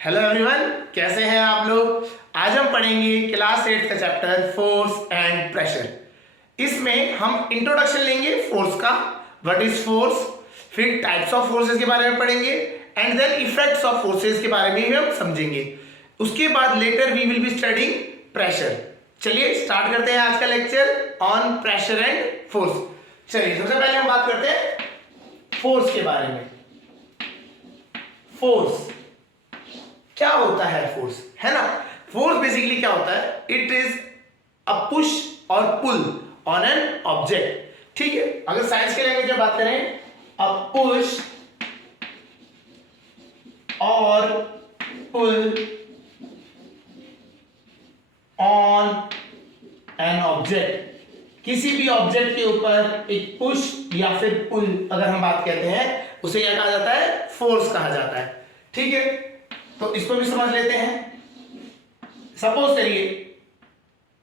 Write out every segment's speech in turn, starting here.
Hello everyone, कैसे हैं आप लोग। आज हम पढ़ेंगे क्लास 8 का चैप्टर फोर्स एंड प्रेशर। इसमें हम इंट्रोडक्शन लेंगे फोर्स का, व्हाट इज फोर्स, फिर टाइप्स ऑफ फोर्सेस के बारे में पढ़ेंगे and then effects of forces के बारे में भी हम समझेंगे। उसके बाद later we will be studying pressure. चलिए स्टार्ट करते हैं आज का lecture on pressure and force. चलिए सबसे पहले हम बात करते हैं फोर्स के बारे में। फोर्स क्या होता है, फोर्स है ना। फोर्स बेसिकली क्या होता है, इट इज अ पुश और पुल ऑन एन ऑब्जेक्ट। ठीक है, अगर साइंस के लैंग्वेज में बात करें, अ पुश और पुल ऑन एन ऑब्जेक्ट। किसी भी ऑब्जेक्ट के ऊपर एक पुश या फिर पुल अगर हम बात कहते हैं, उसे क्या कहा जाता है, फोर्स कहा जाता है। ठीक है, तो इसको भी समझ लेते हैं। सपोज करिए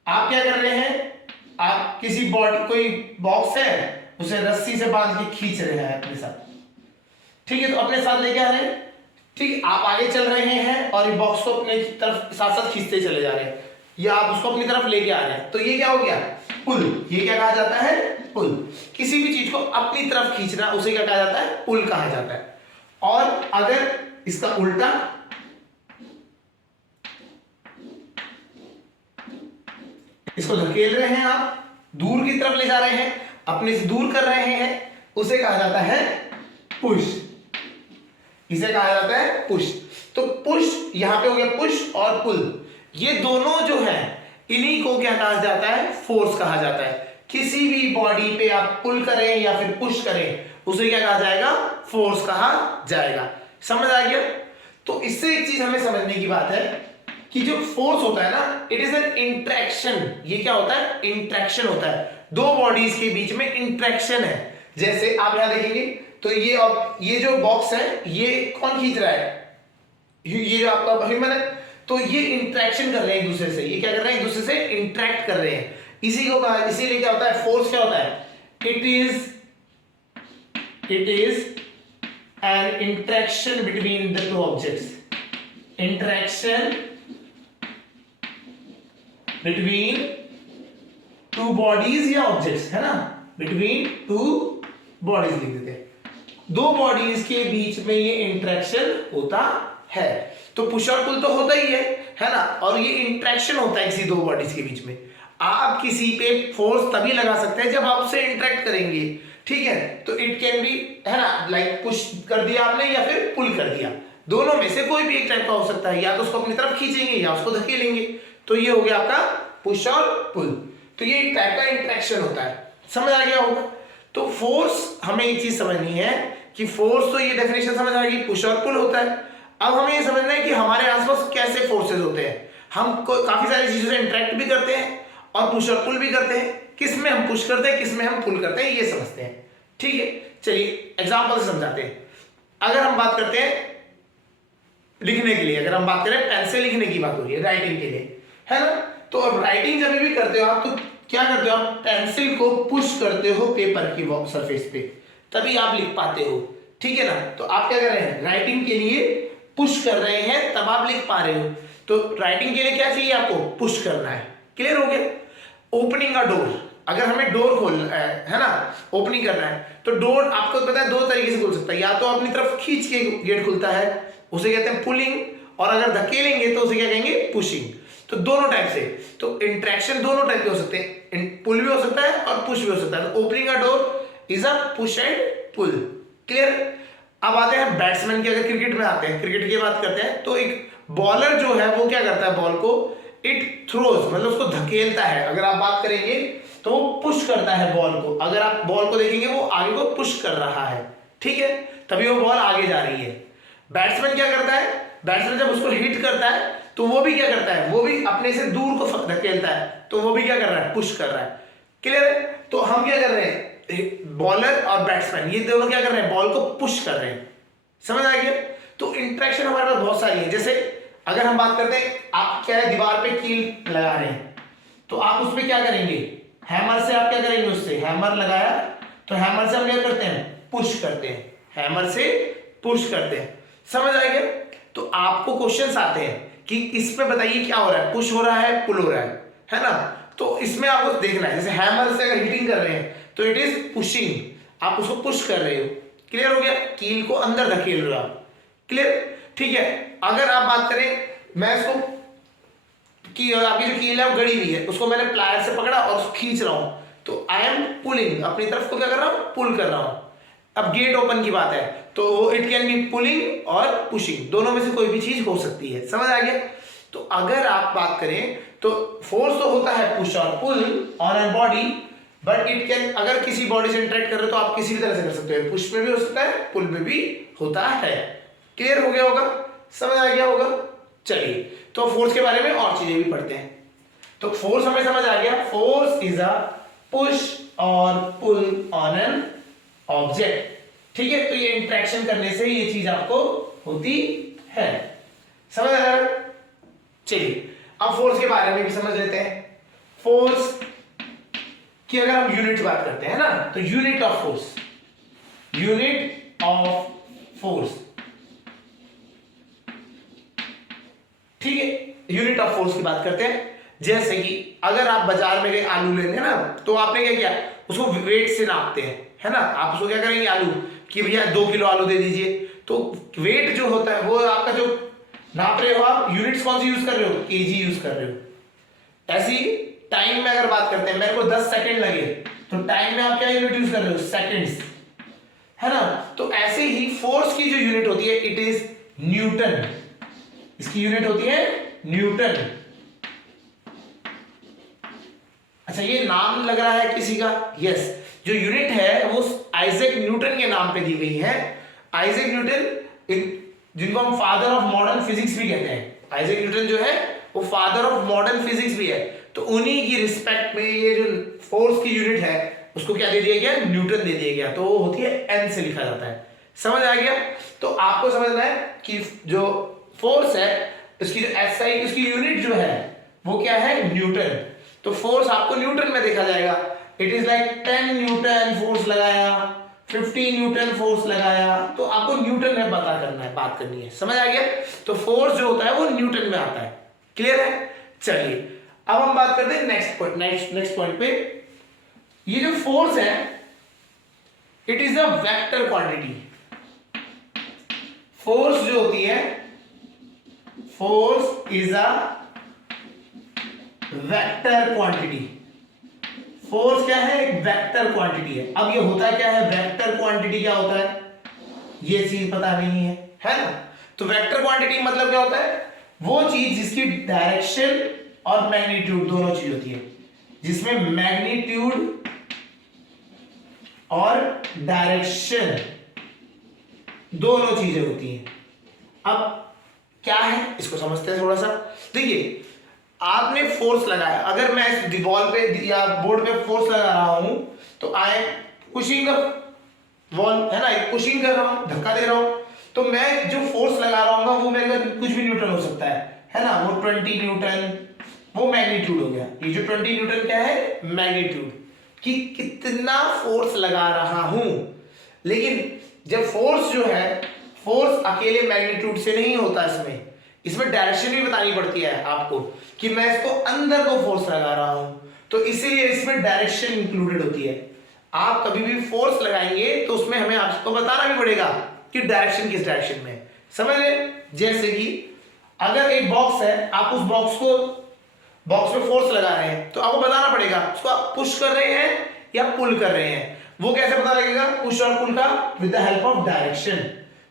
आप क्या कर रहे हैं, आप किसी बॉडी, कोई बॉक्स है, उसे रस्सी से बांध के खींच रहे हैं अपने साथ। ठीक है, तो अपने साथ लेके आ रहे हैं। ठीक, आप आगे चल रहे हैं और ये बॉक्स को अपने तरफ साथ साथ खींचते चले जा रहे हैं, या आप उसको अपनी तरफ लेके आ रहे हैं, तो ये क्या हो गया, पुल। ये क्या कहा जाता है, पुल। किसी भी चीज को अपनी तरफ खींचना, उसे क्या कहा जाता है, पुल कहा जाता है। और अगर इसका उल्टा, इसको धकेल रहे हैं, आप दूर की तरफ ले जा रहे हैं, अपने से दूर कर रहे हैं, उसे कहा जाता है पुश। इसे कहा जाता है पुश। तो पुश यहां पे हो गया, पुश और पुल, ये दोनों जो है, इन्हीं को क्या कहा जाता है, फोर्स कहा जाता है। किसी भी बॉडी पे आप पुल करें या फिर पुश करें, उसे क्या कहा जाएगा, फोर्स कहा जाएगा। समझ आ गया। तो इससे एक चीज हमें समझने की बात है कि जो फोर्स होता है ना, इट इज एन इंट्रैक्शन। ये क्या होता है, इंट्रैक्शन होता है, दो बॉडीज के बीच में इंट्रैक्शन है। जैसे आप यहां देखेंगे तो ये जो बॉक्स है, ये कौन खींच रहा है, ये जो आपका ह्यूमन है, तो ये इंट्रैक्शन कर रहे हैं एक दूसरे से। ये क्या कर रहे हैं, एक दूसरे से इंट्रैक्ट कर रहे हैं। इसी को कहा, इसीलिए क्या होता है, फोर्स क्या होता है, it is an interaction between the two objects. Interaction between two bodies या ऑब्जेक्ट्स, है ना, बिटवीन टू बॉडीज लिख देते हैं। दो बॉडीज के बीच में ये इंट्रैक्शन होता है। तो पुश और पुल तो होता ही है ना, और ये इंट्रैक्शन होता है किसी दो बॉडीज के बीच में। आप किसी पे फोर्स तभी लगा सकते हैं जब आप उससे इंटरेक्ट करेंगे। ठीक है, तो इट कैन बी, है ना, लाइक पुश कर दिया आपने या फिर पुल कर दिया, दोनों में से कोई भी एक टाइप का हो सकता है। या तो उसको अपनी तरफ खींचेंगे या उसको धकेलेंगे, तो ये हो गया आपका पुश और पुल। तो ये एक टाइप का इंट्रैक्शन होता है। समझ आ गया होगा। तो फोर्स, हमें एक चीज समझनी है कि फोर्स, तो ये डेफिनेशन समझ आ गई, पुश और पुल होता है। अब हमें ये समझना है कि हमारे आसपास कैसे फोर्सेस होते हैं। हम काफी सारी चीजों से इंटरेक्ट भी करते हैं और पुश और पुल भी करते हैं। किस में हम पुश करते हैं, किस में हम पुल करते हैं, ये समझते हैं। ठीक है, चलिए एग्जांपल से समझाते हैं। अगर हम बात करते हैं लिखने के लिए, अगर हम बात करें पेन से लिखने की बात हो रही है, राइटिंग के लिए, है ना, तो अब राइटिंग जब भी करते हो आप, तो क्या करते हो, आप पेंसिल को पुश करते हो पेपर की सरफेस पे, तभी आप लिख पाते हो। ठीक है ना, तो आप क्या कर रहे हैं, राइटिंग के लिए पुश कर रहे हैं, तब आप लिख पा रहे हो। तो राइटिंग के लिए क्या चाहिए, आपको पुश करना है। क्लियर हो गया। ओपनिंग अ डोर, अगर हमें डोर खोलना है ना, ओपनिंग करना है, तो डोर आपको पता है दो तरीके से खुल सकता है। या तो अपनी तरफ खींच के गेट खुलता है, उसे कहते हैं पुलिंग, और अगर धकेलेंगे तो उसे क्या कहेंगे, पुशिंग। तो दोनों टाइप से, तो इंट्रैक्शन दोनों टाइप के हो सकते हैं, पुल भी हो सकता है और पुश भी हो सकता है। तो opening a door is a push and pull. Clear. अब आते हैं बैट्समैन के, अगर क्रिकेट में आते हैं, क्रिकेट की बात करते हैं, तो एक बॉलर जो है वो क्या करता है, बॉल को इट थ्रोज, मतलब उसको धकेलता है। अगर आप बात करेंगे तो वो पुश करता है बॉल को। अगर आप बॉल को देखेंगे, वो आगे को पुश कर रहा है। ठीक है, तभी वो बॉल आगे जा रही है। बैट्समैन क्या करता है, बैट्समैन जब उसको हिट करता है, तो वो भी क्या करता है, वो भी अपने से दूर को धकेलता है, तो वो भी क्या कर रहा है, पुश कर रहा है। क्लियर है। तो हम क्या कर रहे हैं, बॉलर और बैट्समैन, ये दोनों क्या कर रहे हैं, बॉल को पुश कर रहे हैं। समझ आ गया। तो इंट्रैक्शन हमारे पास बहुत सारी है। जैसे अगर हम बात करते हैं, आप क्या है, दीवार पे कील लगा रहे हैं, तो आप उसमें क्या करेंगे, हैमर से आप क्या करेंगे, उससे हैमर लगाया, तो हैमर से हम क्या करते हैं, पुश करते हैं, हैमर से पुश करते हैं। समझ आ गया। तो आपको क्वेश्चंस आते हैं कि इसमें बताइए क्या हो रहा है, पुश हो रहा है, पुल हो रहा है ना। तो इसमें आपको देखना है, जैसे हैमर से अगर हिटिंग कर रहे हैं तो इट इज पुशिंग, आप उसको पुश कर रहे हो। क्लियर हो गया, कील को अंदर धकेल रहे हो आप। क्लियर, ठीक है। अगर आप बात करें, मैं इसको कि आपकी जो कील है वो गड़ी हुई है, उसको मैंने प्लायर से पकड़ा और उसको खींच रहा हूं, तो आई एम पुलिंग, अपनी तरफ को क्या कर रहा हूं, पुल कर रहा हूं। अब गेट ओपन की बात है तो इट कैन बी पुलिंग और पुशिंग, दोनों में से कोई भी चीज हो सकती है। समझ आ गया। तो अगर आप बात करें तो फोर्स तो होता है पुश और pull on an body, but it can, अगर किसी बॉडी से इंटरेक्ट कर रहे हो तो आप किसी भी तरह से कर सकते हो, पुश में भी हो सकता है, पुल में भी होता है। क्लियर हो गया होगा, समझ आ गया होगा। चलिए, तो फोर्स के बारे में और चीजें भी पढ़ते हैं। तो फोर्स हमें समझ आ गया, फोर्स इज अ पुश और पुल ऑन एन ऑब्जेक्ट। ठीक है, तो ये इंटरेक्शन करने से ये चीज आपको होती है। समझ आ रहा है। चलिए, अब फोर्स के बारे में भी समझ लेते हैं। फोर्स की अगर हम यूनिट बात करते हैं ना, तो unit of force, unit of force, ठीक है, यूनिट ऑफ फोर्स की बात करते हैं। जैसे कि अगर आप बाजार में गए आलू लेने ना, तो आपने क्या किया, उसको वेट से नापते हैं, है ना। आप उसको क्या करेंगे, आलू कि भैया 2 किलो आलू दे दीजिए, तो वेट जो होता है वो आपका जो नाप रहे हो आप, यूनिट्स कौन सी यूज कर रहे हो, केजी यूज कर रहे हो। ऐसी टाइम में अगर बात करते हैं, मेरे को 10 सेकंड लगे, तो टाइम में आप क्या यूनिट यूज कर रहे हो, सेकंड्स, है ना। तो ऐसे ही फोर्स की जो यूनिट होती है इट इज न्यूटन, इसकी यूनिट होती है न्यूटन। अच्छा, ये नाम लग रहा है किसी का, यस, जो यूनिट है वो आइजैक न्यूटन के नाम पे दी गई है। आइजैक न्यूटन, जिनको हम फादर ऑफ मॉडर्न फिजिक्स भी कहते हैं, आइजैक न्यूटन जो है वो फादर ऑफ मॉडर्न फिजिक्स भी है, तो उन्हीं की रिस्पेक्ट में ये जो फोर्स की यूनिट है उसको क्या दे दिया गया, न्यूटन दे दिया गया, तो वो होती है एन से लिखा जाता है। समझ आ गया। तो आपको समझना है कि जो फोर्स है इसकी जो एसआई, उसकी यूनिट जो है वो क्या है, न्यूटन। तो फोर्स आपको न्यूटन में देखा जाएगा, it is like 10 Newton force लगाया, 50 न्यूटन फोर्स लगाया, तो आपको न्यूटन में पता करना है, बात करनी है। समझ आ गया। तो फोर्स जो होता है वो न्यूटन में आता है। क्लियर है। चलिए, अब हम बात करते हैं नेक्स्ट पॉइंट पे। ये जो फोर्स है it is a vector quantity. Force जो होती है, force is a vector quantity. Force क्या है, एक वेक्टर क्वांटिटी है। अब ये होता क्या है, वेक्टर क्वांटिटी क्या होता है, ये चीज पता नहीं है ना। तो वेक्टर क्वांटिटी मतलब क्या होता है, वो चीज जिसकी डायरेक्शन और मैग्नीट्यूड दोनों चीज होती है, जिसमें मैग्नीट्यूड और डायरेक्शन दोनों चीजें होती हैं। अब क्या है, इसको समझते हैं थोड़ा सा। देखिए, आपने फोर्स लगाया, अगर मैं इस दीवार पे या बोर्ड पे फोर्स लगा रहा हूं तो I am pushing the wall, है ना, पुशिंग कर रहा हूं, धक्का दे रहा हूं, तो मैं जो फोर्स लगा रहा हूं वो मेरे को कुछ भी न्यूटन हो सकता है ना। वो 20 न्यूटन, वो मैग्नीट्यूड हो गया। ये जो 20 न्यूटन क्या है, मैग्नीट्यूड, कि कितना फोर्स लगा रहा हूं। लेकिन जब फोर्स जो है, फोर्स अकेले मैग्नीट्यूड से नहीं होता, इसमें डायरेक्शन भी बतानी पड़ती है आपको, कि मैं इसको अंदर को फोर्स लगा रहा हूं, तो इसीलिए इसमें डायरेक्शन इंक्लूडेड होती है। आप कभी भी फोर्स लगाएंगे तो उसमें हमें आपको बताना भी पड़ेगा कि डायरेक्शन किस डायरेक्शन में। समझ रहे। जैसे कि अगर एक बॉक्स है, आप उस बॉक्स में फोर्स लगा रहे हैं, तो आपको बताना पड़ेगा उसको आप पुश कर रहे हैं या पुल कर रहे हैं। वो कैसे पता लगेगा, पुश और पुल का, with the help of direction.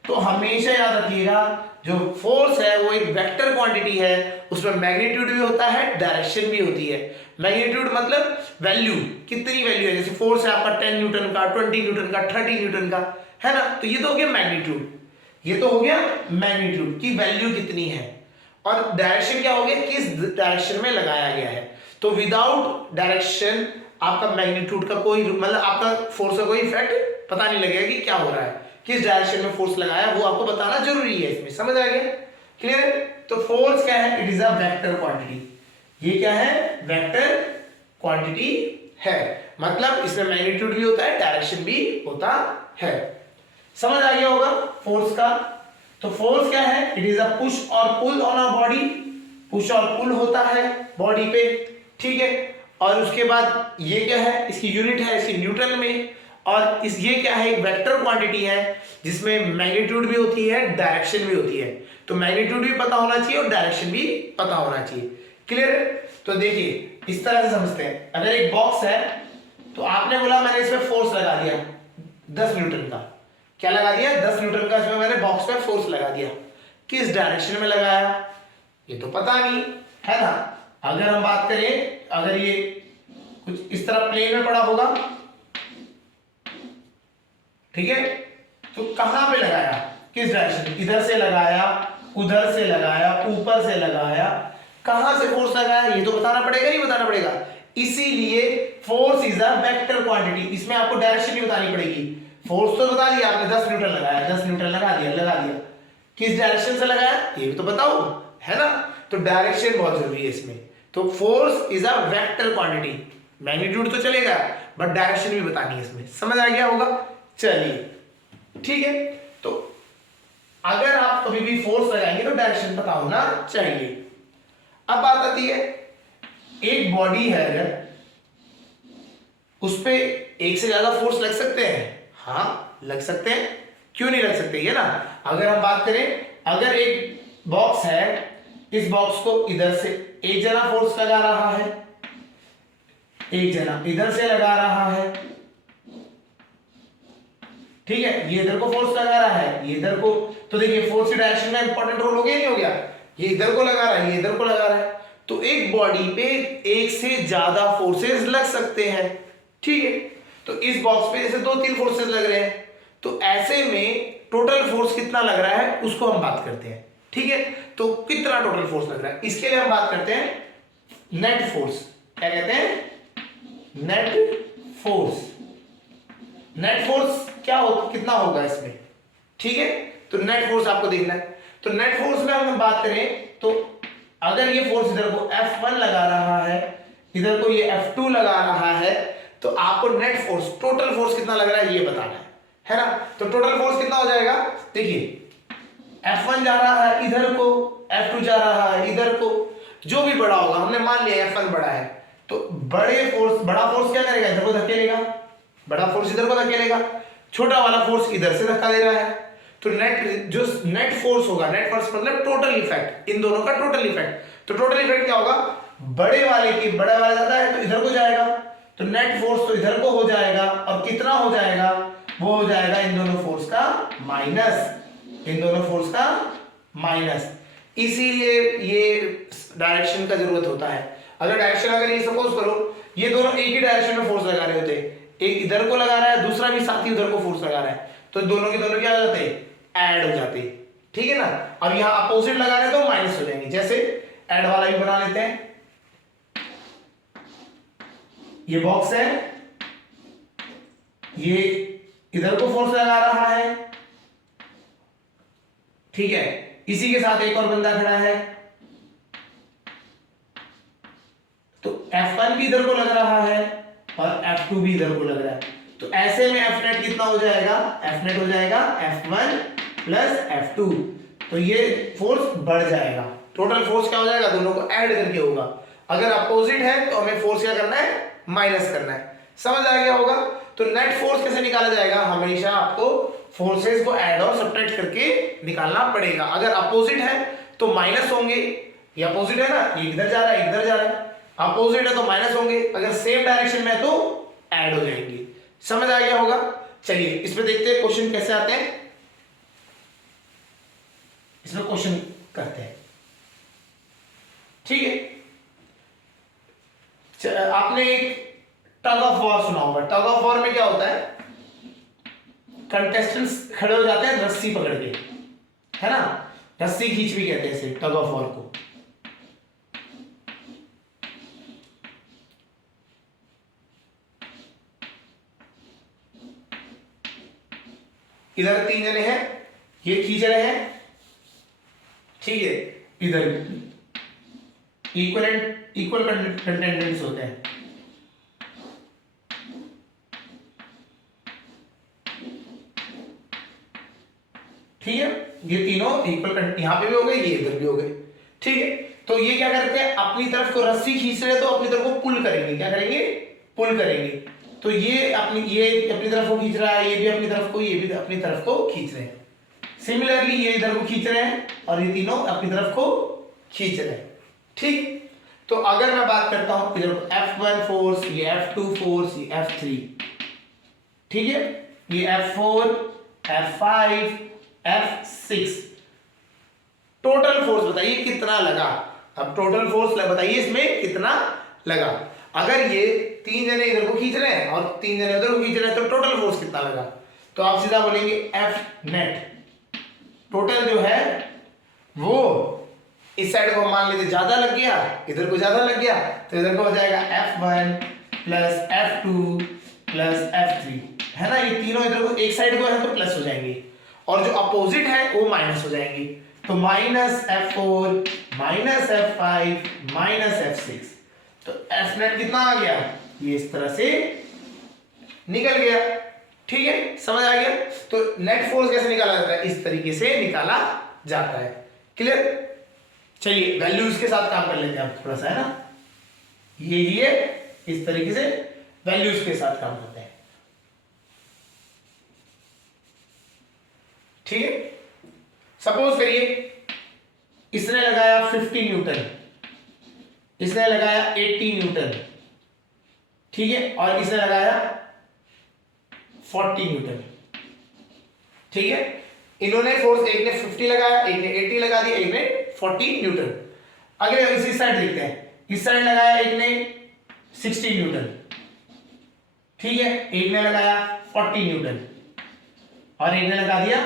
तो हमेशा याद रखिएगा, जो फोर्स है वो एक वेक्टर क्वांटिटी है, उसमें मैग्नीट्यूड भी होता है, डायरेक्शन भी होती है। मैग्नीट्यूड मतलब वैल्यू, कितनी वैल्यू है, जैसे फोर्स है आपका 10 न्यूटन का, 20 न्यूटन का, 30 न्यूटन का, है ना। तो ये तो हो गया मैग्नीट्यूड, ये तो हो गया मैग्नीट्यूड की वैल्यू कितनी है। और डायरेक्शन क्या हो गया, किस डायरेक्शन में लगाया गया है। तो विदाउट डायरेक्शन आपका मैग्नीट्यूड का कोई, मतलब आपका फोर्स का कोई इफेक्ट पता नहीं लगेगा कि क्या हो रहा है, किस डायरेक्शन में फोर्स लगाया, वो आपको बताना जरूरी है इसमें। समझ आ गया, क्लियर है। तो फोर्स क्या है, it is a vector quantity. ये क्या है, वेक्टर क्वांटिटी है, मतलब इसमें मैग्नीट्यूड भी होता है, डायरेक्शन भी होता है। समझ आ गया होगा फोर्स का। तो फोर्स क्या है, इट इज अ पुश और pull on a body, push और पुल होता है बॉडी पे, ठीक है। और उसके बाद ये क्या है, इसकी यूनिट है इसकी न्यूटन में, और इस ये क्या है, एक वेक्टर क्वांटिटी है जिसमें मैग्नीट्यूड भी होती है डायरेक्शन भी होती है। तो मैग्नीट्यूड भी पता होना चाहिए और डायरेक्शन भी पता होना चाहिए। क्लियर है? तो देखिए इस तरह से समझते हैं, अगर एक बॉक्स है तो आपने बोला मैंने इसमें फोर्स लगा दिया 10 न्यूटन का, क्या लगा दिया 10 न्यूटन का, इसमें मैंने बॉक्स में फोर्स लगा दिया। किस डायरेक्शन में लगाया ये तो पता नहीं है ना। अगर हम बात करें, अगर ये कुछ इस तरह प्लेन में पड़ा होगा, ठीक है, तो कहां पे लगाया, किस डायरेक्शन, इधर से लगाया, उधर से लगाया, ऊपर से लगाया, कहां से फोर्स लगाया ये तो बताना पड़ेगा, नहीं बताना पड़ेगा। इसीलिए force is a vector quantity, इसमें आपको डायरेक्शन नहीं बतानी पड़ेगी। फोर्स तो बता दिया आपने, 10 न्यूटन लगाया, 10 न्यूटन लगा दिया, किस डायरेक्शन से लगाया ये भी तो बताओ, है ना। तो डायरेक्शन बहुत जरूरी है इसमें। तो force is a vector quantity, magnitude तो चलेगा बट डायरेक्शन भी बतानी है इसमें, समझ आ गया होगा। चलिए ठीक है, तो अगर आप कभी भी फोर्स लगाएंगे तो डायरेक्शन पता होना चाहिए। अब बात आती है, एक बॉडी है अगर, उस पे एक से ज्यादा फोर्स लग सकते हैं, हाँ लग सकते हैं, क्यों नहीं लग सकते, ये ना। अगर हम बात करें, अगर एक बॉक्स है, इस बॉक्स को इधर से एक जना फोर्स लगा रहा है, एक जना इधर से लगा रहा है, ठीक है, ये इधर को फोर्स लगा रहा है, ये इधर को, तो देखिए फोर्स की डायरेक्शन में इंपॉर्टेंट रोल हो गया नहीं हो गया, ये इधर को लगा रहा है, ये इधर को लगा रहा है। तो एक बॉडी पे एक से ज्यादा फोर्सेस लग सकते हैं, ठीक है। तो इस बॉक्स पे जैसे 2-3 फोर्सेस लग रहे हैं, तो ऐसे में टोटल फोर्स कितना लग रहा है उसको हम बात करते हैं, ठीक है। तो कितना टोटल फोर्स लग रहा है, इसके लिए हम बात करते हैं नेट फोर्स। क्या कहते हैं, नेट फोर्स। नेट फोर्स क्या हो, कितना होगा इसमें, ठीक है। तो नेट फोर्स आपको देखना है। तो नेट फोर्स में हम बात करें तो अगर ये फोर्स इधर को F1 लगा रहा है, इधर को ये F2 लगा रहा है, तो आपको नेट फोर्स, टोटल फोर्स कितना लग रहा है ये बताना है ना। तो टोटल फोर्स कितना हो जाएगा, देखिए F1 जा रहा है इधर को, F2 जा रहा है इधर को, जो भी बड़ा होगा, हमने मान लिया F1 बड़ा है, तो बड़ा फोर्स क्या करेगा, इधर को धकेलेगा, बड़ा फोर्स इधर को धकेलेगा, छोटा वाला फोर्स इधर से धक्का दे रहा है। तो नेट फोर्स होगा, नेट फोर्स मतलब टोटल इफेक्ट, इन दोनों का टोटल इफेक्ट। तो टोटल इफेक्ट क्या होगा, बड़ा वाला ज्यादा है तो इधर को जाएगा, तो नेट फोर्स तो इधर को हो जाएगा, और कितना हो जाएगा, वो हो जाएगा इन दोनों फोर्स का माइनस, इन दोनों फोर्स का माइनस। इसीलिए ये डायरेक्शन का जरूरत होता है। अगर डायरेक्शन, अगर ये सपोज करो ये दोनों एक ही डायरेक्शन में फोर्स लगा रहे होते, एक इधर को लगा रहा है, दूसरा भी साथी उधर को फोर्स लगा रहा है, तो दोनों के दोनों क्या हो जाते, ऐड हो जाते, ठीक है ना। अब यहां अपोजिट लगा रहे हैं तो माइनस हो जाएंगे, जैसे ऐड वाला भी बना लेते हैं। ये बॉक्स है, ये इधर को फोर्स लगा रहा है, ठीक है, इसी के साथ एक और बंदा खड़ा है, तो F1 भी इधर को लग रहा है और F2 भी इधर को लग रहा है। तो ऐसे में F नेट कितना हो जाएगा, F नेट हो जाएगा F1 प्लस F2, तो ये फोर्स बढ़ जाएगा, टोटल फोर्स क्या हो जाएगा, दोनों को ऐड करके होगा। अगर अपोजिट है तो हमें फोर्स क्या करना है, माइनस करना है, समझ आ गया होगा। तो नेट फोर्स कैसे निकाला जाएगा, हमेशा आपको फोर्सेस को ऐड और सब्ट्रैक्ट करके निकालना पड़ेगा। अगर अपोजिट है तो माइनस होंगे, ये अपोजिट है ना, ये इधर जा रहा है इधर जा रहा है, अपोजिट है तो माइनस होंगे, अगर सेम डायरेक्शन में है तो ऐड हो जाएंगे, समझ आ गया होगा। चलिए इसमें देखते हैं क्वेश्चन कैसे आते हैं, इसमें क्वेश्चन करते हैं, ठीक है। आपने एक टग ऑफ वॉर सुना होगा, टग ऑफ वॉर में क्या होता है, कंटेस्टेंट्स खड़े हो जाते हैं रस्सी पकड़ के, है ना, रस्सी खींच भी कहते हैं इसे, टग ऑफ वॉर को। इधर 3 जने हैं, ये खींच रहे हैं, ठीक है, इधर इक्वल कंटेंडेंट्स होते हैं, ठीक है। ये तीनों इक्वल, यहाँ पे भी हो गए, ये इधर भी हो गए, ठीक है। तो ये क्या करते हैं, अपनी तरफ को रस्सी खींच रहे हैं तो अपनी तरफ को पुल करेंगे, क्या करेंगे, पुल करेंगे। तो ये अपनी तरफ को खींच रहा है, ये भी अपनी तरफ को, ये भी अपनी तरफ को खींच रहे हैं। सिमिलरली ये इधर को खींच रहे हैं और ये तीनों अपनी तरफ को खींच रहे हैं, ठीक। तो अगर मैं बात करता हूं इधर F1 फोर्स, ये F2 फोर्स, ये F3, ठीक है, ये F4, F5, F6, total force बताइए कितना लगा। अब टोटल फोर्स बताइए इसमें कितना लगा। अगर ये 3 जने इधर को खींच रहे हैं और 3 जने उधर को खींच रहे हैं तो टोटल फोर्स कितना लगा। तो आप सीधा बोलेंगे F नेट, टोटल जो है वो इस साइड को मान लीजिए ज्यादा लग गया, इधर को ज्यादा लग गया, तो इधर को हो जाएगा F1 plus F2 plus F3, है ना। ये तीनों इधर को एक साइड को है तो प्लस हो जाएंगे और जो अपोजिट है वो माइनस हो जाएंगे। तो minus F4 minus F5 minus F6, तो F नेट कितना आ गया, ये इस तरह से निकल गया, ठीक है, समझ आ गया। तो नेट फोर्स कैसे निकाला जाता है, इस तरीके से निकाला जाता है, क्लियर। चलिए वैल्यूज के साथ काम कर लेते हैं आप थोड़ा सा, है ना, ये है इस तरीके से वैल्यूज के साथ काम करते हैं, ठीक है। सपोज करिए इसने लगाया 50 न्यूटन, इसने लगाया 80 न्यूटन, ठीक है, और इसने लगाया 40 न्यूटन, ठीक है। इन्होंने फोर्स, एक ने 50 लगाया, एक ने 80 लगा दिया, एक ने 40 न्यूटन। अगले इसी साइड देखते हैं, इस साइड लगाया एक ने 60 न्यूटन, ठीक है, एक ने लगाया 40 न्यूटन और एक ने लगा दिया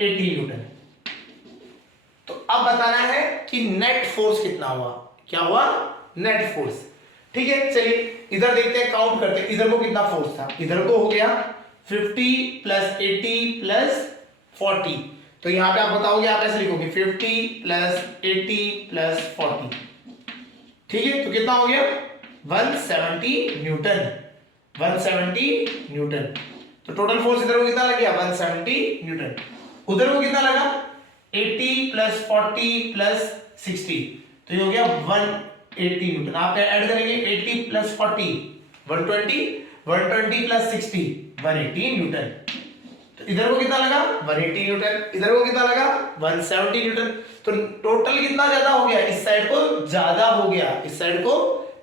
80 न्यूटन। तो अब बताना है कि नेट फोर्स कितना हुआ, क्या हुआ, नेट फोर्स, ठीक है। चलिए इधर देखते हैं, काउंट करते हैं, इधर को कितना फोर्स था, इधर को हो गया 50 प्लस 80 प्लस 40, तो यहां पे आप बताओगे, आप ऐसे लिखोगे 50 प्लस 80 प्लस 40, ठीक है। तो कितना हो गया 170 न्यूटन, 170 न्यूटन। तो टोटल फोर्स इधर को कितना लग गया 170 न्यूटन, उधर को कितना लगा 80 प्लस 40 प्लस 60, तो ये हो गया 180 न्यूटन। आप ऐड करेंगे 80 प्लस 40 120, 120 प्लस 60 180 न्यूटन। तो इधर को कितना लगा 180 न्यूटन, इधर को कितना लगा 170 न्यूटन। तो टोटल कितना ज्यादा हो गया, इस साइड को ज्यादा हो गया, इस साइड को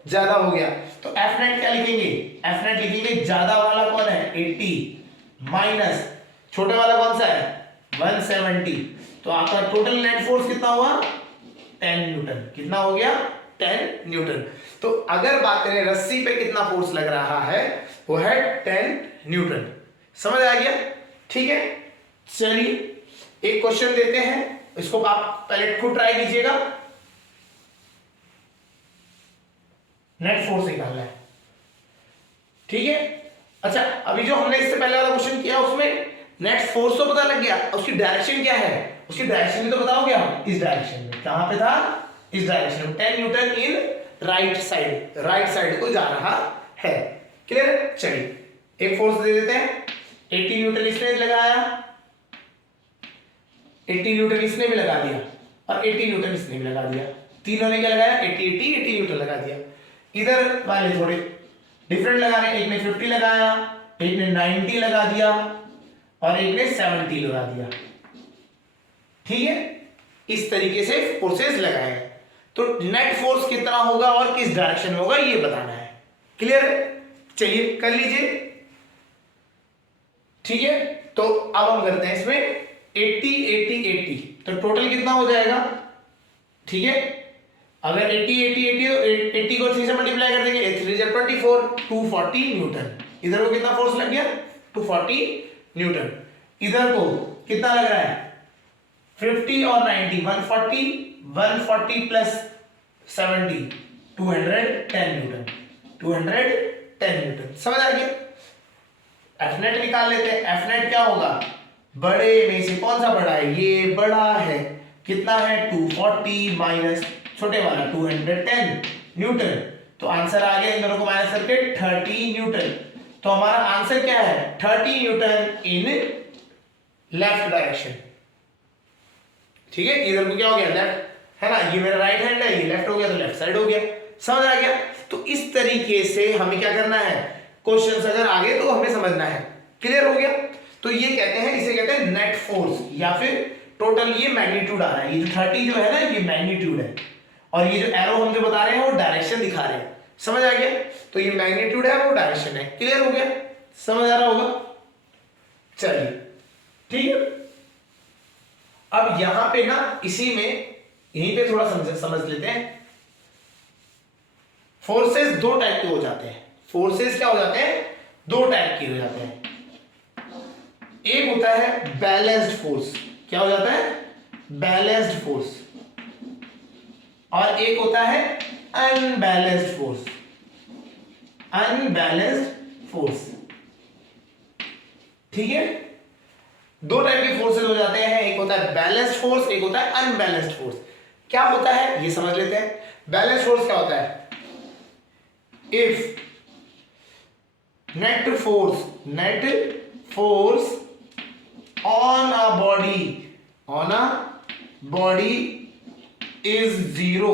ज्यादा हो गया। तो F नेट क्या लिखेंगे, F नेट लिखेंगे ज्यादा वाला कौन है 80 माइनस छोटे वाला कौन सा है 170। तो आपका टोटल नेट फोर्स कितना हुआ 10 न्यूटन, कितना हो गया 10 न्यूटन। तो अगर बात करें रस्सी पे कितना फोर्स लग रहा है, वो है 10 न्यूटन। समझ आ गया, ठीक है। चलिए एक क्वेश्चन देते हैं, इसको आप पहले खुद ट्राई कीजिएगा, नेट फोर्स निकालना है, ठीक है। अच्छा अभी जो हमने इससे पहले वाला क्वेश्चन किया उसमें नेट फोर्स तो पता लग गया, उसकी डायरेक्शन क्या है, उसकी डायरेक्शन भी तो बताओगे हम, इस डायरेक्शन में, कहां पे था, इस डायरेक्शन में, 10 Newton in right side, right side को जा रहा है, क्लियर। चलिए एक फोर्स दे देते हैं, 80 न्यूटन इसने लगाया, 80 न्यूटन इसने भी लगा दिया और 80 न्यूटन इसने भी लगा दिया, तीनों ने क्या लगाया 80 न्यूटन लगा दिया। इधर वाले थोड़े डिफरेंट लगा रहे हैं, एक ने 50 लगाया, एक ने 90 लगा दिया और एक ने 70 लगा दिया, ठीक है। इस तरीके से फोर्सेस लगाए। तो नेट फोर्स कितना होगा और किस डायरेक्शन में होगा ये बताना है, क्लियर है। चलिए कर लीजिए, ठीक है। तो अब हम करते हैं इसमें 80 80 80, तो टोटल कितना हो जाएगा, ठीक है। अगर 80 80 80 तो 80 को 3 से मल्टीप्लाई कर देंगे, 3 से 24, 240 न्यूटन। इधर को कितना फोर्स लग गया 240 न्यूटन। इधर को कितना लग रहा है 50 और 90 140, 140 प्लस 70 210 न्यूटन, 210 न्यूटन। समझ आ गया। एफ नेट निकाल लेते हैं। एफ नेट क्या होगा, बड़े में से कौन सा बड़ा है, ये बड़ा है, कितना है 240 माइनस छोटे वाला 210 न्यूटन। तो आंसर आ गया इन दोनों को माइनस करके 30 न्यूटन। तो हमारा आंसर क्या है 30 न्यूटन इन लेफ्ट डायरेक्शन, ठीक है, इधर को क्या हो गया, लेफ्ट, है ना, ये मेरा राइट हैंड है, ये लेफ्ट हो गया तो लेफ्ट साइड हो गया। समझ आ गया? तो इस तरीके से हमें क्या करना है, क्वेश्चन अगर आगे तो हमें समझना है। क्लियर हो गया? तो ये कहते हैं, इसे कहते हैं नेट फोर्स, या फिर टोटल ये मैग्नीट्यूड आ रहा है, ये जो 30 जो है ना, ये मैग्नीट्यूड है, और ये जो एरो हम जो बता रहे हैं वो डायरेक्शन दिखा रहे हैं। समझ आ गया? तो ये मैग्नीट्यूड है, वो डायरेक्शन है। क्लियर हो गया? समझ आ रहा होगा? चलिए ठीक है। अब यहां पे ना इसी में यहीं पे थोड़ा समझ लेते हैं। फोर्सेस दो टाइप के हो जाते हैं। फोर्सेस क्या हो जाते हैं, दो टाइप के हो जाते हैं। एक होता है बैलेंस्ड फोर्स, क्या हो जाता है, बैलेंस्ड फोर्स, और एक होता है अनबैलेंस्ड फोर्स, अनबैलेंस्ड फोर्स। ठीक है, दो टाइप के फोर्सेस हो जाते हैं, एक होता है बैलेंस्ड फोर्स, एक होता है अनबैलेंस्ड फोर्स। क्या होता है ये समझ लेते हैं। बैलेंस्ड फोर्स क्या होता है, if net force on a body is zero,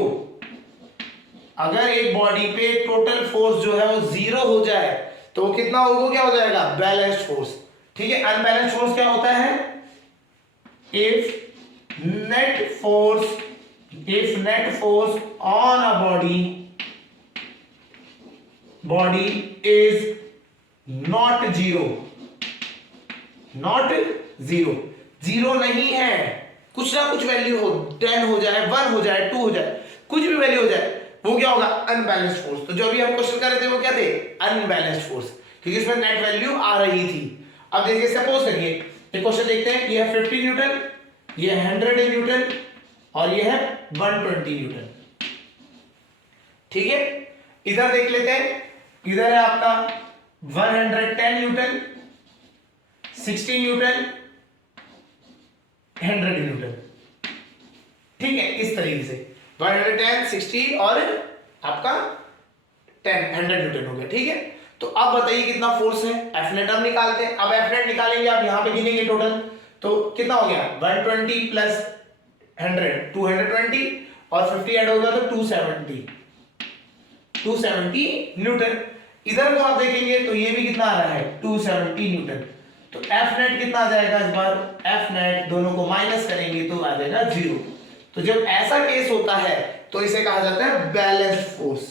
अगर एक बॉडी पे टोटल फोर्स जो है वो जीरो हो जाए तो वो कितना होगा, क्या हो जाएगा, बैलेंस्ड फोर्स। ठीक है, अनबैलेंस्ड फोर्स क्या होता है, if net force on a body is not zero नहीं है, कुछ ना कुछ वैल्यू हो, 10 हो जाए, 1 हो जाए, 2 हो जाए, कुछ भी वैल्यू हो जाए, वो क्या होगा, अनबैलेंस्ड फोर्स। तो जो अभी हम क्वेश्चन कर रहे थे वो क्या थे, अनबैलेंस्ड फोर्स, क्योंकि इसमें नेट वैल्यू आ रही थी। अब देखिए, सपोज करिए ये क्वेश्चन देखते हैं, ये है 50 न्यूटन, ये 100 न्यूटन, और ये है 120 न्यूटन। ठीक है, इधर देख लेते हैं, इधर है आपका 110 न्यूटन, 60 न्यूटन, 100 न्यूटन। ठीक है, इस तरीके से 110, 60 और आपका 100 न्यूटन हो गया। ठीक है, तो अब बताइए कितना फोर्स है, एफ नेट हम निकालते हैं। अब एफ नेट निकालेंगे, आप यहां पे गिनेंगे टोटल, तो कितना हो गया, 120 प्लस 100 220, और 50 ऐड होगा तो 270 न्यूटन। इधर को आप देखेंगे तो ये भी कितना आ रहा है, 270 न्यूटन। तो एफ नेट कितना आ जाएगा, इस बार एफ नेट दोनों को माइनस करेंगे तो आ जाएगा 0। तो जब ऐसा केस होता है तो इसे कहा जाता है बैलेंस्ड फोर्स।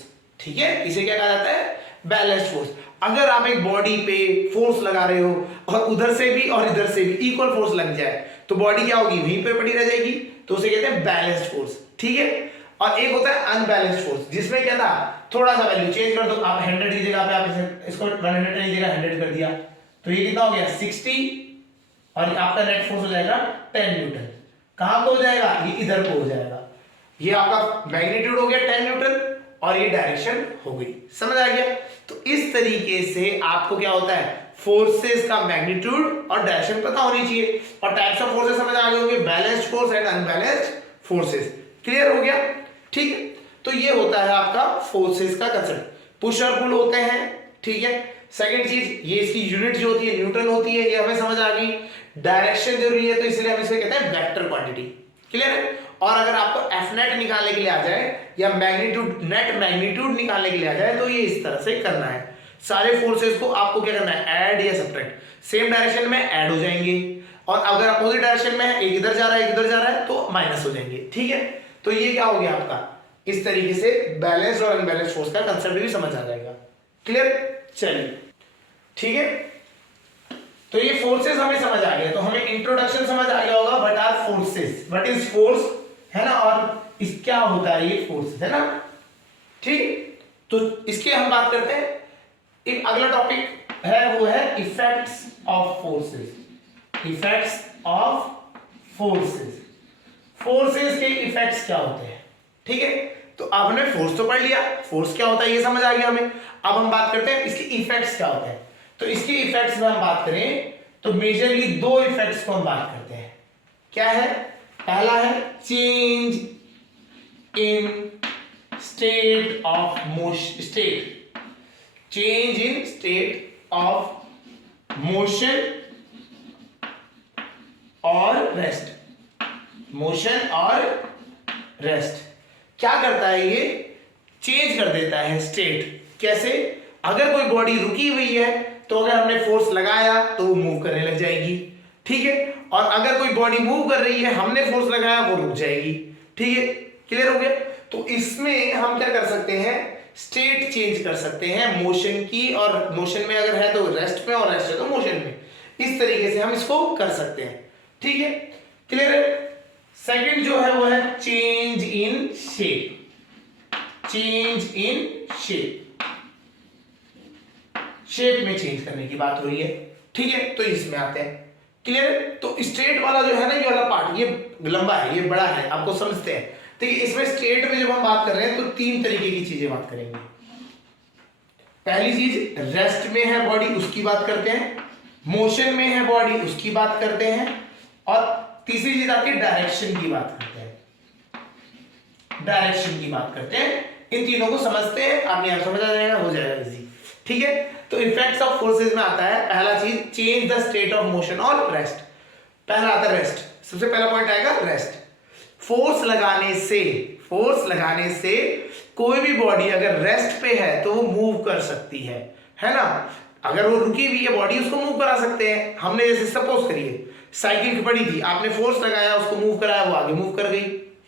ठीक है, इसे क्या कहा जाता है, बैलेंस्ड फोर्स। अगर आप एक बॉडी पे फोर्स लगा रहे हो और उधर से भी और इधर से भी इक्वल फोर्स लग जाए तो बॉडी क्या होगी, वहीं पे पड़ी रह जाएगी, तो उसे कहते हैं बैलेंस्ड फोर्स। ठीक है, और एक होता है अनबैलेंस्ड फोर्स, जिसमें क्या था, थोड़ा सा वैल्यू चेंज कर दो, आप 100 की जगह पे आप इसको 100 की जगह 100 कर दिया, तो ये कितना हो गया 60, और आपका नेट फोर्स हो जाएगा 10 न्यूटन। कहां को हो जाएगा, ये इधर को हो जाएगा। ये आपका मैग्नीट्यूड हो गया 10 न्यूटन, और ये डायरेक्शन हो गई। समझ आ गया? तो इस तरीके से आपको क्या होता है, फोर्सेस का मैग्नीट्यूड और डायरेक्शन पता होनी चाहिए, और टाइप्स ऑफ फोर्सेस समझ आ गए होंगे, balanced force and unbalanced forces. Clear हो गया? ठीक है, तो ये होता है आपका फोर्सेस का कंसेप्ट। पुश और पुल होते हैं। ठीक है, सेकंड चीज, ये इसकी यूनिट जो होती है न्यूटन होती है, ये हमें समझ आ गई। डायरेक्शन जरूरी है, तो इसलिए हम इसे कहते हैं वेक्टर क्वांटिटी। क्लियर है? और अगर आपको एफ नेट निकालने के लिए आ जाए या मैग्नीट्यूड, नेट मैग्नीट्यूड निकालने के लिए आ जाए, तो ये इस तरह से करना है। सारे फोर्सेस को आपको क्या करना है, ऐड या सब्ट्रैक्ट। सेम डायरेक्शन में ऐड हो जाएंगे, और अगर अपोजिट डायरेक्शन में है, एक इधर जा रहा है एक इधर जा रहा है, तो माइनस हो जाएंगे। ठीक है, तो ये क्या हो गया आपका, इस तरीके से बैलेंस्ड और अनबैलेंस्ड फोर्स का कंसेप्ट भी समझ आ जाएगा। क्लियर? चलिए ठीक है, तो ये फोर्सेस हमें समझ आ गया, तो हमें इंट्रोडक्शन समझ आ गया होगा, what are forces, what is force, है ना, और इस क्या होता है ये फोर्स, है ना। ठीक, तो इसके हम बात करते हैं। एक अगला टॉपिक है, वो है effects of forces. Effects of forces, forces के इफेक्ट्स क्या होते हैं। ठीक है, तो अब हमने फोर्स तो पढ़ लिया, फोर्स क्या होता है ये समझ आ गया हमें। अब हम बात करते हैं इसके इफेक्ट्स क्या होते हैं। तो इसके इफेक्ट्स में हम बात करें तो मेजरली दो इफेक्ट्स को हम बात करते हैं। क्या है, पहला है change in state of motion, change in state of motion और रेस्ट। मोशन और रेस्ट। क्या करता है ये, चेंज कर देता है स्टेट। कैसे, अगर कोई बॉडी रुकी हुई है तो अगर हमने फोर्स लगाया तो वो मूव करने लग जाएगी, ठीक है, और अगर कोई बॉडी मूव कर रही है, हमने फोर्स लगाया, वो रुक जाएगी, ठीक है, क्लियर हो गया। तो इसमें हम क्या कर सकते हैं, स्टेट चेंज कर सकते हैं मोशन की, और मोशन में अगर है तो रेस्ट में, और रेस्ट है तो मोशन में। इस तरीके से हम इसको कर सकते हैं, ठीक है, क्लियर है। सेकंड जो है वो है change in shape. Change in shape, shape में चेंज करने की बात हो रही है, ठीक है। तो इसमें आते हैं, क्लियर है। तो स्ट्रेट वाला जो है ना, ये वाला पार्ट, ये लंबा है, ये बड़ा है, आपको समझते हैं। तो इसमें स्ट्रेट में जब हम बात कर रहे हैं तो तीन तरीके की चीजें बात करेंगे। पहली चीज, रेस्ट में है बॉडी, उसकी बात करते हैं। मोशन में है बॉडी, उसकी बात करते हैं। और तीसरी चीज आपकी डायरेक्शन की बात करते हैं। डायरेक्शन की बात करते हैं। इन तीनों को समझते हैं, आपने आप समझ आ जाएगा, हो जाएगा इजी, ठीक है। तो इफेक्ट्स ऑफ फोर्सेस में आता है पहला चीज, change the state of motion और रेस्ट। पहला आता है रेस्ट, सबसे पहला पॉइंट आएगा रेस्ट। फोर्स लगाने से कोई भी बॉडी अगर रेस्ट पे है तो वो मूव कर सकती है ना। अगर वो रुकी हुई है बॉडी, उसको मूव करा सकते हैं। हमने जैसे सपोज करिए साइकिल पड़ी थी, आपने फोर्स लगाया, उसको मूव कराया, वो आगे मूव कर गई,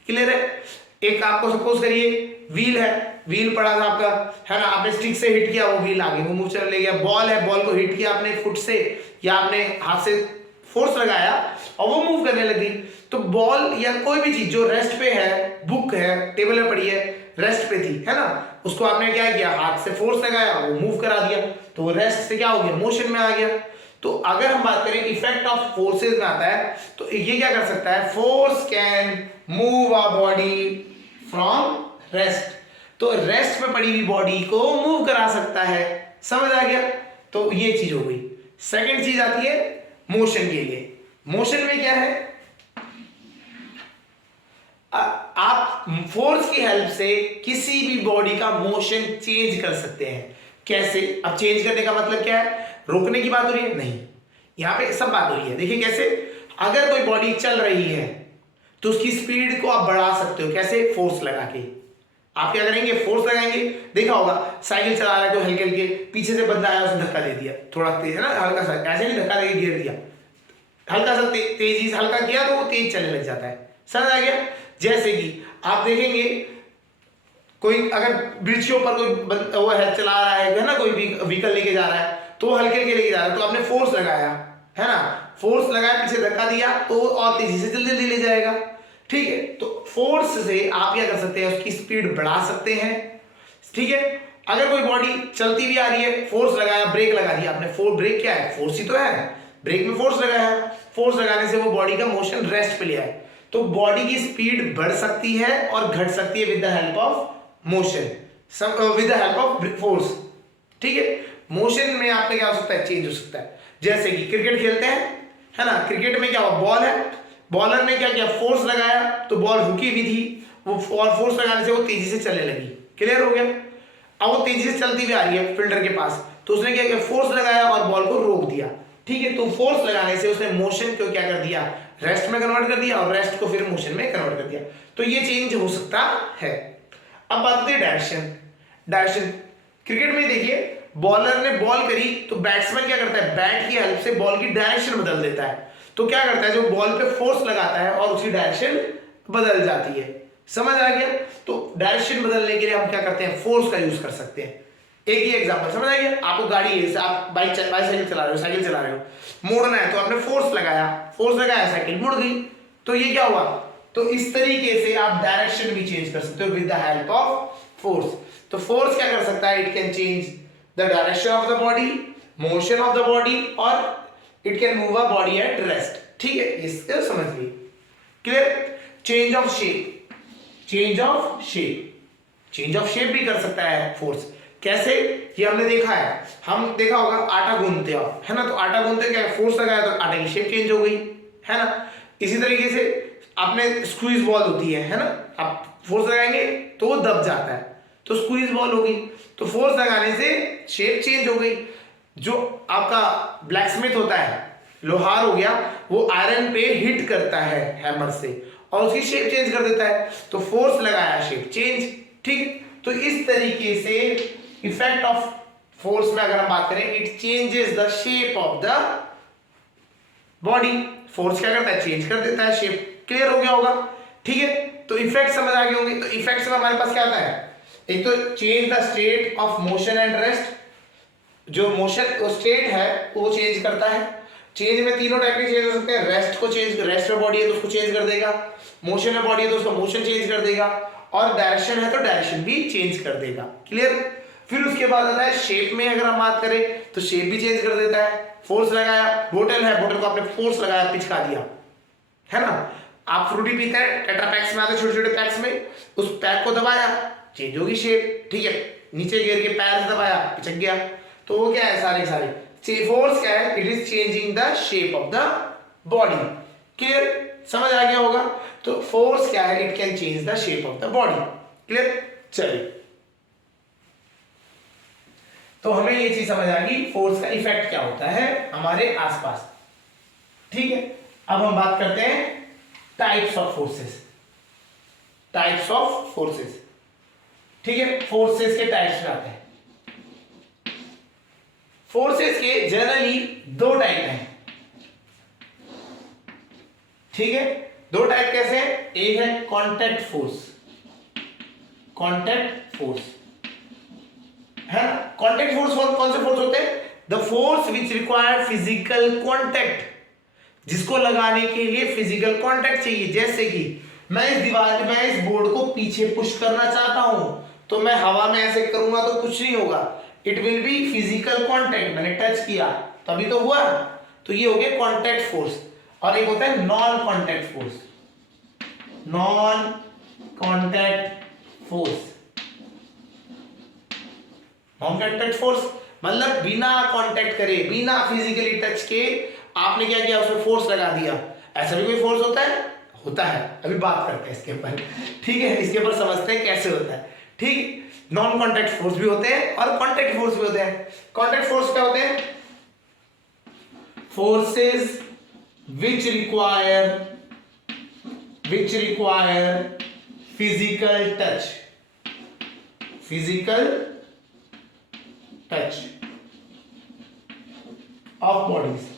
क्लियर है। एक आपको सपोज करिए व्हील है, व्हील पड़ा था आपका, है ना, आपने स्टिक से हिट किया, वो व्हील आगे वो मूव चल गया। बॉल है, बॉल को हिट किया आपने फुट से या आपने हाथ से फोर्स लगाया और वो मूव करने लगी। तो बॉल या कोई भी चीज जो रेस्ट पे है, बुक है, टेबल पे पड़ी है, रेस्ट पे थी, है ना, उसको आपने क्या किया, हाथ से फोर्स लगाया, वो मूव करा दिया, तो वो रेस्ट से क्या हो गया, मोशन में आ गया। तो अगर हम बात करें इफेक्ट ऑफ फोर्सेस में आता है, तो ये क्या कर सकता है, force can move a body from rest. तो रेस्ट में पड़ी हुई बॉडी को मूव करा सकता है, समझ आ गया। तो ये चीज हो गई। सेकंड चीज आती है मोशन के लिए। मोशन में क्या है, आप फोर्स की हेल्प से किसी भी बॉडी का मोशन चेंज कर सकते हैं। कैसे, अब चेंज करने का मतलब क्या है, रोकने की बात हो रही है, नहीं, यहां पे सब बात हो रही है। देखिए कैसे, अगर कोई बॉडी चल रही है तो उसकी स्पीड को आप बढ़ा सकते हो, कैसे, फोर्स लगा के। आप क्या करेंगे, फोर्स लगाएंगे। देखा होगा साइकिल चला रहा है तो हल्के हल्के पीछे से बंदा आया, उसने धक्का दे दिया, थोड़ा तेज है ना, हल्का सा, ऐसे नहीं धक्का देके गिर दिया, हल्का सा तेजी से हल्का किया तो वो तेज चलने लग जाता है, समझ आ गया। जैसे कि आप देखेंगे कोई अगर ब्रिज के ऊपर कोई वो है चला रहा है ना, कोई व्हीकल लेके जा रहा है, तो हल्के हल्के लेके जा रहा है, तो आपने फोर्स लगाया, है ना, फोर्स लगाया, पीछे धक्का दिया तो और तेजी से जल्दी जल्दी ले जाएगा, ठीक है। तो फोर्स से आप क्या कर सकते हैं, उसकी स्पीड बढ़ा सकते हैं, ठीक है। अगर कोई बॉडी चलती भी आ रही है, फोर्स लगाया, ब्रेक लगा दिया आपने, ब्रेक क्या है, फोर्स ही तो है, ब्रेक में फोर्स लगाया, फोर्स लगाने से वो बॉडी का मोशन रेस्ट पे ले आए, तो बॉडी की स्पीड बढ़ सकती है और घट सकती है with the help of motion, with the help of force, ठीक है। मोशन में आपका क्या हो सकता है, चेंज हो सकता है। जैसे कि क्रिकेट खेलते हैं, है ना, क्रिकेट में क्या हुआ, बॉल है, बॉलर ने क्या किया, फोर्स लगाया, तो बॉल रुकी हुई थी, वो और फोर्स लगाने से वो तेजी से चलने लगी, क्लियर हो गया। अब वो तेजी से चलती भी आ रही है फील्डर के पास, तो उसने क्या किया, फोर्स लगाया और बॉल को रोक दिया, ठीक है। तो फोर्स लगाने से उसने मोशन को क्या कर दिया, रेस्ट में कन्वर्ट कर दिया, और रेस्ट को फिर मोशन में कन्वर्ट कर दिया। तो ये चेंज हो सकता है। अब बात करते हैं डायरेक्शन। डायरेक्शन क्रिकेट में देखिए, बॉलर ने बॉल करी तो बैट्समैन क्या करता है, बैट की हेल्प से बॉल की डायरेक्शन बदल देता है। तो क्या करता है, जो बॉल पे फोर्स लगाता है और उसकी डायरेक्शन बदल जाती है, समझ आ गया। तो डायरेक्शन बदलने के लिए हम क्या करते हैं, फोर्स का यूज कर सकते हैं। एक ही एग्जांपल, समझ आ गया। आपको गाड़ी है, आप बाइसाइकिल चला रहे हो, साइकिल चला रहे हो, मोड़ना है तो आपने फोर्स लगाया, साइकिल मुड़ गई, तो ये क्या हुआ। तो इस तरीके से आप डायरेक्शन भी चेंज कर सकते हो with the help of force. तो फोर्स क्या कर सकता है, it can change the direction of the body, motion of the body, और it can move a body at rest, ठीक है, इसको समझ लीजिए, clear. Change of shape, change of shape भी कर सकता है फोर्स। कैसे, ये हमने देखा है, हम देखा होगा आटा गूंथते हो, है ना, तो आटा गूंथते क्या, फोर्स लगाया तो आटे की शेप चेंज हो गई, है ना। इसी तरीके से आपने स्क्वीज बॉल होती है ना, आप फोर्स लगाएंगे तो वो दब जाता है, तो स्क्वीज बॉल होगी, तो फोर्स लगाने से शेप चेंज हो गई। जो आपका ब्लैकस्मिथ होता है, लोहार हो गया, वो आयरन पे हिट करता है हैमर से, और उसकी शेप चेंज कर देता है। तो फोर्स लगाया, शेप चेंज, ठीक। तो इस तरीके से इफेक्ट ऑफ फोर्स में अगर हम बात करें, it changes the shape of the body. Force क्या करता है, चेंज कर देता है शेप। क्लियर हो गया होगा, ठीक है। तो इफेक्ट समझ आ गए होंगे। तो इफेक्ट्स में हमारे पास क्या आता है, एक तो change the state of motion and rest, जो मोशन स्टेट है वो चेंज करता है। चेंज में तीनों टाइप के चेंज हो सकते हैं, रेस्ट को चेंज, रेस्ट में बॉडी है तो उसको चेंज कर देगा, मोशन में बॉडी है तो उसका मोशन चेंज कर देगा, और डायरेक्शन है तो डायरेक्शन भी चेंज कर देगा। क्लियर। फिर उसके बाद आता है शेप में, अगर हम बात करें तो शेप भी चेंज कर देता है। फोर्स लगाया, बोतल है, बोतल को आपने फोर्स लगाया, पिचका दिया, है ना। आप फ्रूटी पीते हैं, टेट्रा पैक्स में आते हैं, छोटे छोटे पैक्स में, उस पैक को दबाया, चेंज होगी शेप, ठीक है। नीचे गिर के पैर से दबाया, पिचक गया। तो वो क्या है, सारे सारे फोर्स क्या है, it is changing the shape of the body. Clear, समझ आ गया होगा। तो फोर्स क्या है, it can change the shape of the body. Clear, चलिए। तो हमें ये चीज समझ आ गई, फोर्स का इफेक्ट क्या होता है हमारे आसपास, ठीक है। अब हम बात करते हैं types of forces. Types of forces, ठीक है। फोर्सेस के टाइप्स में आते हैं। फोर्सेस के जनरली दो टाइप हैं, ठीक है। दो टाइप कैसे हैं, एक है कांटेक्ट फोर्स, कांटेक्ट फोर्स है ना। कांटेक्ट फोर्स कौन से फोर्स होते हैं, the force which require physical contact, जिसको लगाने के लिए फिजिकल कांटेक्ट चाहिए। जैसे कि मैं इस दीवार, मैं इस बोर्ड को पीछे पुश करना चाहता हूं, तो मैं हवा में ऐसे करूंगा तो कुछ नहीं होगा, it will be physical contact, मैंने टच किया तभी तो हुआ। तो ये हो गया कांटेक्ट फोर्स। और एक होता है non contact force, non contact force. Non contact force मतलब बिना कांटेक्ट करे, बिना फिजिकली टच के आपने क्या किया, उसमें फोर्स लगा दिया। ऐसा भी कोई फोर्स होता है, होता है, अभी बात करते हैं इसके ऊपर, ठीक है। इसके ऊपर समझते हैं कैसे होता है, ठीक। नॉन कांटेक्ट फोर्स भी होते हैं और कांटेक्ट फोर्स भी होते हैं। कांटेक्ट फोर्स क्या होते हैं, forces which require physical touch of bodies।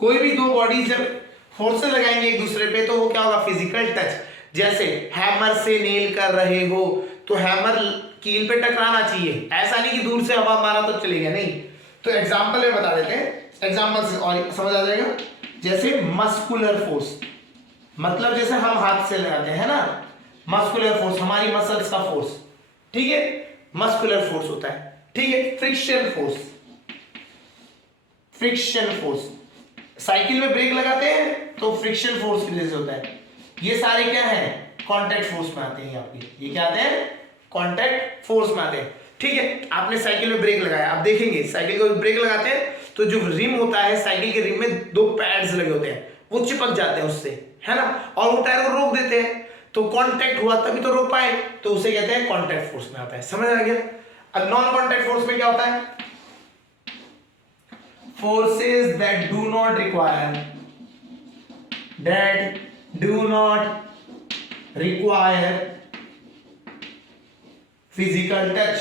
कोई भी दो बॉडीज जब फोर्सेस लगाएंगे एक दूसरे पे तो वो क्या होगा, फिजिकल टच। जैसे हैमर से नेल कर रहे हो तो हैमर कील पे टकराना चाहिए, ऐसा नहीं कि दूर से हवा मारा तो चलेगा, नहीं। तो एग्जांपल में बता देते हैं, एग्जांपल से और समझ आ जाएगा। जैसे मस्कुलर फोर्स, मतलब जैसे हम हाथ से लगाते हैं ना, मस्कुलर फोर्स हमारी मसल्स का फोर्स, ठीक है, मस्कुलर फोर्स होता है, ठीक है। Friction force, friction force, cycle में ब्रेक लगाते हैं तो फ्रिक्शन फोर्स की वजह से होता है। ये सारे क्या है, कांटेक्ट फोर्स में आते हैं आपके, ये क्या आते हैं, कांटेक्ट फोर्स में आते हैं, ठीक है। आपने साइकिल में ब्रेक लगाया, आप देखेंगे साइकिल को ब्रेक लगाते हैं तो जो रिम होता है, साइकिल के रिम में दो पैड्स लगे होते हैं, वो चिपक जाते हैं उससे, है ना, और वो टायर को रोक देते हैं। तो कांटेक्ट हुआ तभी तो रोक पाए, तो उसे कहते हैं कांटेक्ट फोर्स में आता है। समझ आ गया। अब नॉन कांटेक्ट फोर्स में क्या होता है, forces that do not require physical touch,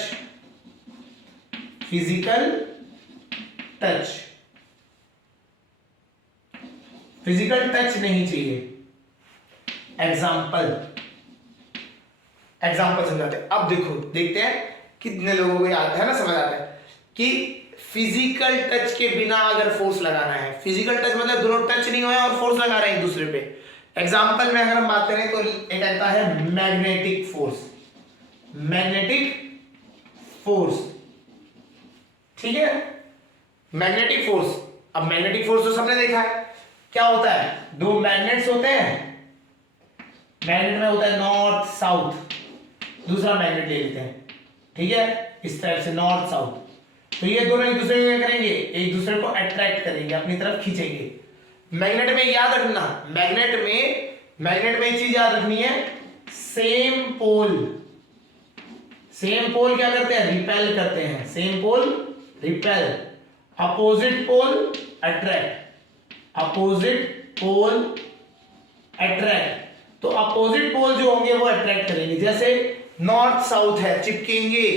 physical touch नहीं चाहिए। एग्जाम्पल समझाते हैं। अब देखते हैं कितने लोगों को याद है ना, समझ आता है कि फिजिकल टच के बिना अगर फोर्स लगाना है, फिजिकल टच मतलब दोनों टच नहीं हुए और फोर्स लगा रहे हैं एक दूसरे पे। एग्जाम्पल में अगर हम बात करें तो एक आता है मैग्नेटिक फोर्स, ठीक है, मैग्नेटिक फोर्स। अब मैग्नेटिक फोर्स तो सबने देखा है, क्या होता है, दो मैग्नेट्स होते हैं, मैग्नेट में होता है नॉर्थ साउथ, दूसरा मैग्नेट ले लेते हैं, ठीक है, इस टाइप से नॉर्थ साउथ। तो ये दोनों एक दूसरे को क्या करेंगे, एक दूसरे को अट्रैक्ट करेंगे, अपनी तरफ खींचेंगे। मैग्नेट में याद रखना, मैग्नेट में एक चीज याद रखनी है, सेम पोल क्या करते हैं, रिपेल करते हैं, same pole repel, opposite pole attract, opposite pole attract, तो अपोजिट पोल जो होंगे वो अट्रैक्ट करेंगे। जैसे नॉर्थ साउथ है, चिपकेंगे।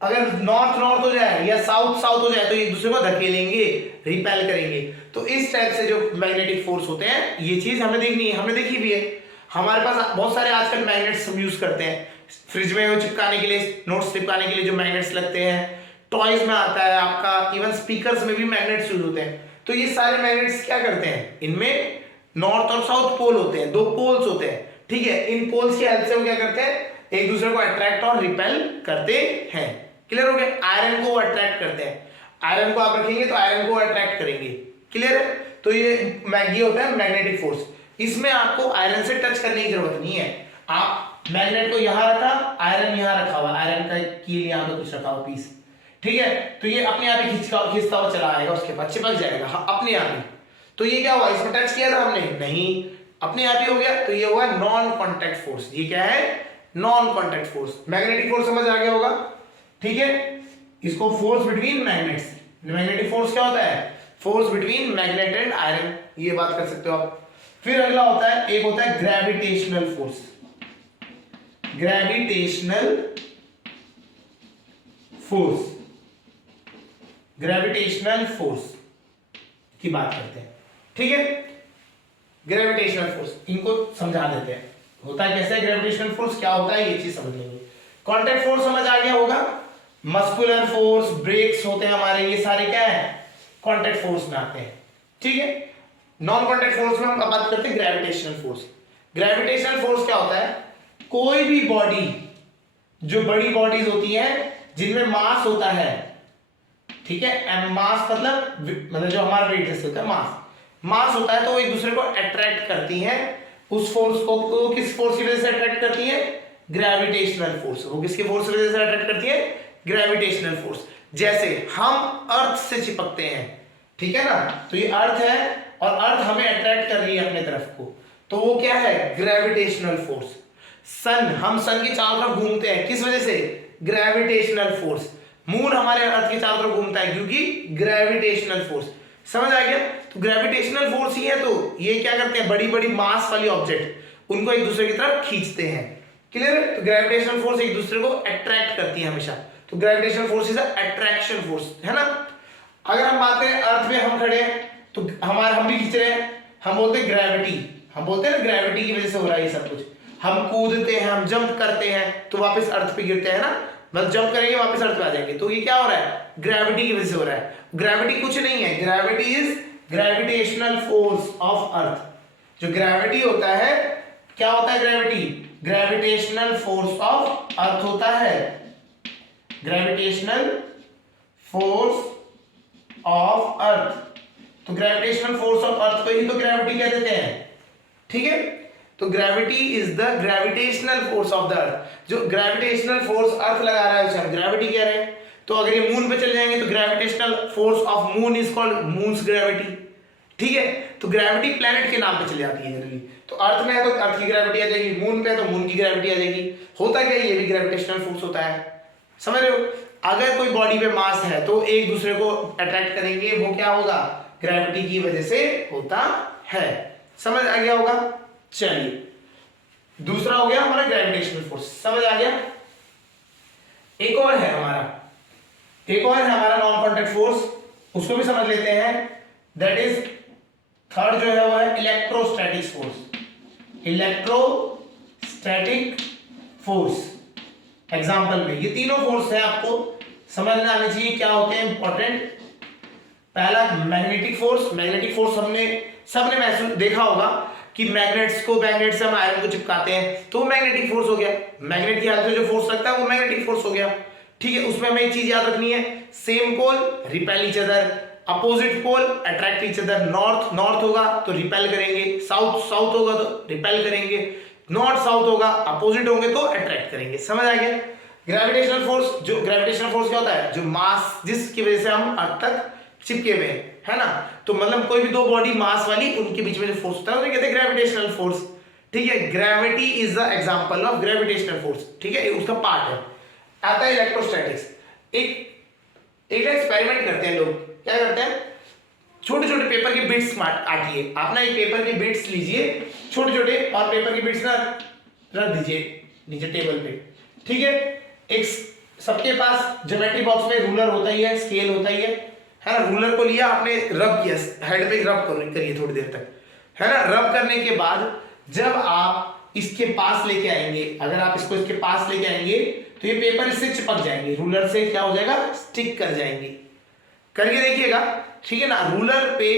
अगर नॉर्थ नॉर्थ हो जाए या साउथ साउथ हो जाए तो एक दूसरे को धकेलेंगे, रिपेल करेंगे। तो इस टाइप से जो मैग्नेटिक फोर्स होते हैं, ये चीज हमें देखनी है, हमने देखी भी है। हमारे पास बहुत सारे आजकल मैग्नेट्स हम यूज करते हैं, फ्रिज में वो चिपकाने के लिए, नोट्स चिपकाने के लिए जो मैग्नेट्स लगते हैं, टॉयज में आता है आपका, इवन स्पीकर्स में भी मैग्नेट्स यूज होते हैं। तो ये सारे मैग्नेट्स क्या करते हैं, इनमें नॉर्थ और साउथ पोल होते हैं, दो पोल्स होते हैं, ठीक है। इन पोल्स की हेल्प से वो क्या करते हैं, एक दूसरे को अट्रैक्ट और रिपेल करते हैं। क्लियर हो गया। आयरन को वो अट्रैक्ट करते हैं, आयरन को आप रखेंगे तो आयरन को अट्रैक्ट करेंगे। क्लियर है। तो ये होता है मैग्नेटिक फोर्स। इसमें आपको आयरन से टच करने की जरूरत नहीं है। आप मैग्नेट को यहां रखा, आयरन यहां रखा हुआ, आयरन का कील यहां पे कुछ रखा हुआ पीस, ठीक है। तो ये अपने आप ही खींचता हुआ चला आएगा, उसके बाद चिपक जाएगा अपने आप ही। तो ये क्या हुआ, इसमें टच किया था हमने, नहीं, अपने आप ही हो गया। तो ये हुआ नॉन कॉन्टैक्ट फोर्स। ये क्या है, non contact force. Magnetic force समझ आ गया होगा, ठीक है। इसको force between magnets, magnetic force क्या होता है, force between magnet and iron, ये बात कर सकते हो आप। फिर अगला होता है, एक होता है gravitational force. Gravitational force, gravitational force की बात करते हैं, ठीक है। ग्रेविटेशनल फोर्स, इनको समझा देते हैं, होता है कैसे ग्रेविटेशनल फोर्स, क्या होता है, ये चीज समझ लेंगे। कॉन्टैक्ट फोर्स समझ आ गया होगा, मस्कुलर फोर्स, ब्रेक्स होते हैं हमारे, ये सारे क्या है, कॉन्टैक्ट फोर्स में आते हैं, ठीक है। नॉन कॉन्टैक्ट फोर्स में हम बात करते हैं ग्रेविटेशनल फोर्स। ग्रेविटेशनल फोर्स क्या होता है, कोई भी बॉडी, जो बड़ी बॉडीज होती हैं जिनमें मास होता है, ठीक है, मास मतलब जो हमारा वेट होता है, मास होता है, तो वो एक दूसरे को अट्रैक्ट करती हैं। उस फोर्स को किस फोर्स की वजह से अट्रैक्ट करती है, ग्रेविटेशनल फोर्स। वो किसके फोर्स की वजह से अट्रैक्ट करती है, ग्रेविटेशनल फोर्स। जैसे हम अर्थ से चिपकते हैं, ठीक है ना, तो ये अर्थ है और अर्थ हमें अट्रैक्ट कर रही है अपने तरफ को, तो वो क्या है, ग्रेविटेशनल फोर्स। सन, हम सन के चारों तरफ घूमते हैं, किस वजह से, ग्रेविटेशनल फोर्स। मून हमारे अर्थ के चारों तरफ घूमता है क्योंकि ग्रेविटेशनल फोर्स। समझ आ गया। तो ग्रेविटेशनल फोर्स ही है, तो ये क्या करते हैं, बड़ी बड़ी मास वाली ऑब्जेक्ट, उनको एक दूसरे की तरफ खींचते हैं। क्लियर है। तो ग्रेविटेशनल फोर्स एक दूसरे को अट्रैक्ट करती है हमेशा, तो gravitational force is attraction force, है ना। अगर हम बात करें अर्थ में हम खड़े हैं तो हम भी खींच रहे हैं, हम बोलते हैं ग्रेविटी, हम बोलते हैं ना ग्रेविटी की वजह से हो रहा है ये सब कुछ। हम कूदते हैं, हम जंप करते हैं तो वापस अर्थ पे गिरते हैं ना, बस जंप करेंगे वापस अर्थ पे आ जाएंगे, तो ये क्या हो रहा है, ग्रेविटी की वजह से हो रहा है। ग्रेविटी कुछ नहीं है, gravity is gravitational force of earth. जो ग्रेविटी होता है, क्या होता है gravity, gravitational force of earth होता है, ग्रेविटेशनल फोर्स ऑफ अर्थ। तो ग्रेविटेशनल फोर्स ऑफ अर्थ को ही तो ग्रेविटी कह देते हैं, ठीक है। तो gravity is the gravitational force of the earth. जो ग्रेविटेशनल फोर्स अर्थ लगा रहा है उसे हम ग्रेविटी कह रहे हैं। तो अगर ये मून पे चले जाएंगे तो gravitational force of moon is called moons gravity, ठीक है। तो ग्रेविटी प्लेनेट के नाम पे चली जाती है जनरली। तो अर्थ में है तो अर्थ की ग्रेविटी आ जाएगी, मून पे है तो मून की ग्रेविटी आ जाएगी। होता क्या, ये भी ग्रेविटेशनल फोर्स होता है, समझ रहे हो। अगर कोई बॉडी पे मास है तो एक दूसरे को अट्रैक्ट करेंगे, वो क्या होगा, ग्रेविटी की वजह से होता है। समझ आ गया होगा। चलिए दूसरा हो गया हमारा ग्रेविटेशनल फोर्स, समझ आ गया। एक और है हमारा नॉन कॉन्टैक्ट फोर्स, उसको भी समझ लेते हैं। दैट इज थर्ड जो है वो है electrostatic force. Electrostatic force example में ये तीनों फोर्स है, आपको समझ में आने चाहिए क्या होते हैं, इंपॉर्टेंट। पहला मैग्नेटिक फोर्स। मैग्नेटिक फोर्स सबने महसूस देखा होगा कि मैग्नेट से हम आयरन को चिपकाते हैं तो मैग्नेटिक फोर्स हो गया। मैग्नेट की हेल्प से जो फोर्स लगता है वो मैग्नेटिक फोर्स हो गया, ठीक है। उसमें हमें एक चीज याद रखनी है, same pole repel each other, opposite pole attract each other. North होगा तो रिपेल करेंगे, साउथ होगा तो रिपेल करेंगे, नॉर्थ साउथ होगा अपोजिट होंगे तो अट्रैक्ट करेंगे। समझ आ गया। ग्रेविटेशनल फोर्स क्या होता है, जो मास जिसकी वजह से हम अर्थ तक चिपके हुए है ना। तो मतलब कोई भी दो बॉडी मास वाली, उनके बीच में जो फोर्स होता है उसे कहते हैं ग्रेविटेशनल फोर्स, ठीक है। Gravity is the example of gravitational force, ठीक है, उसका पार्ट है। आता है इलेक्ट्रोस्टैटिक्स। एक एक्सपेरिमेंट करते हैं लोग, क्या करते हैं, छोटे छोटे पेपर के बिट्स काटिए। आप ना एक पेपर के बिट्स लीजिए छोटे छोटे, और पेपर के बिट्स ना रख दीजिए नीचे टेबल पे, ठीक है। एक सबके पास ज्योमेट्री बॉक्स में रूलर होता ही है, स्केल होता ही है ना। रूलर को लिया आपने, रब किया, हेड पे रब करिए थोड़ी देर तक, है ना। रब करने के बाद जब आप इसके पास लेके आएंगे, अगर आप इसको इसके पास लेके आएंगे तो ये पेपर इससे चिपक जाएंगे, रूलर से क्या हो जाएगा, स्टिक कर जाएंगे। करके देखिएगा, ठीक है ना। रूलर पे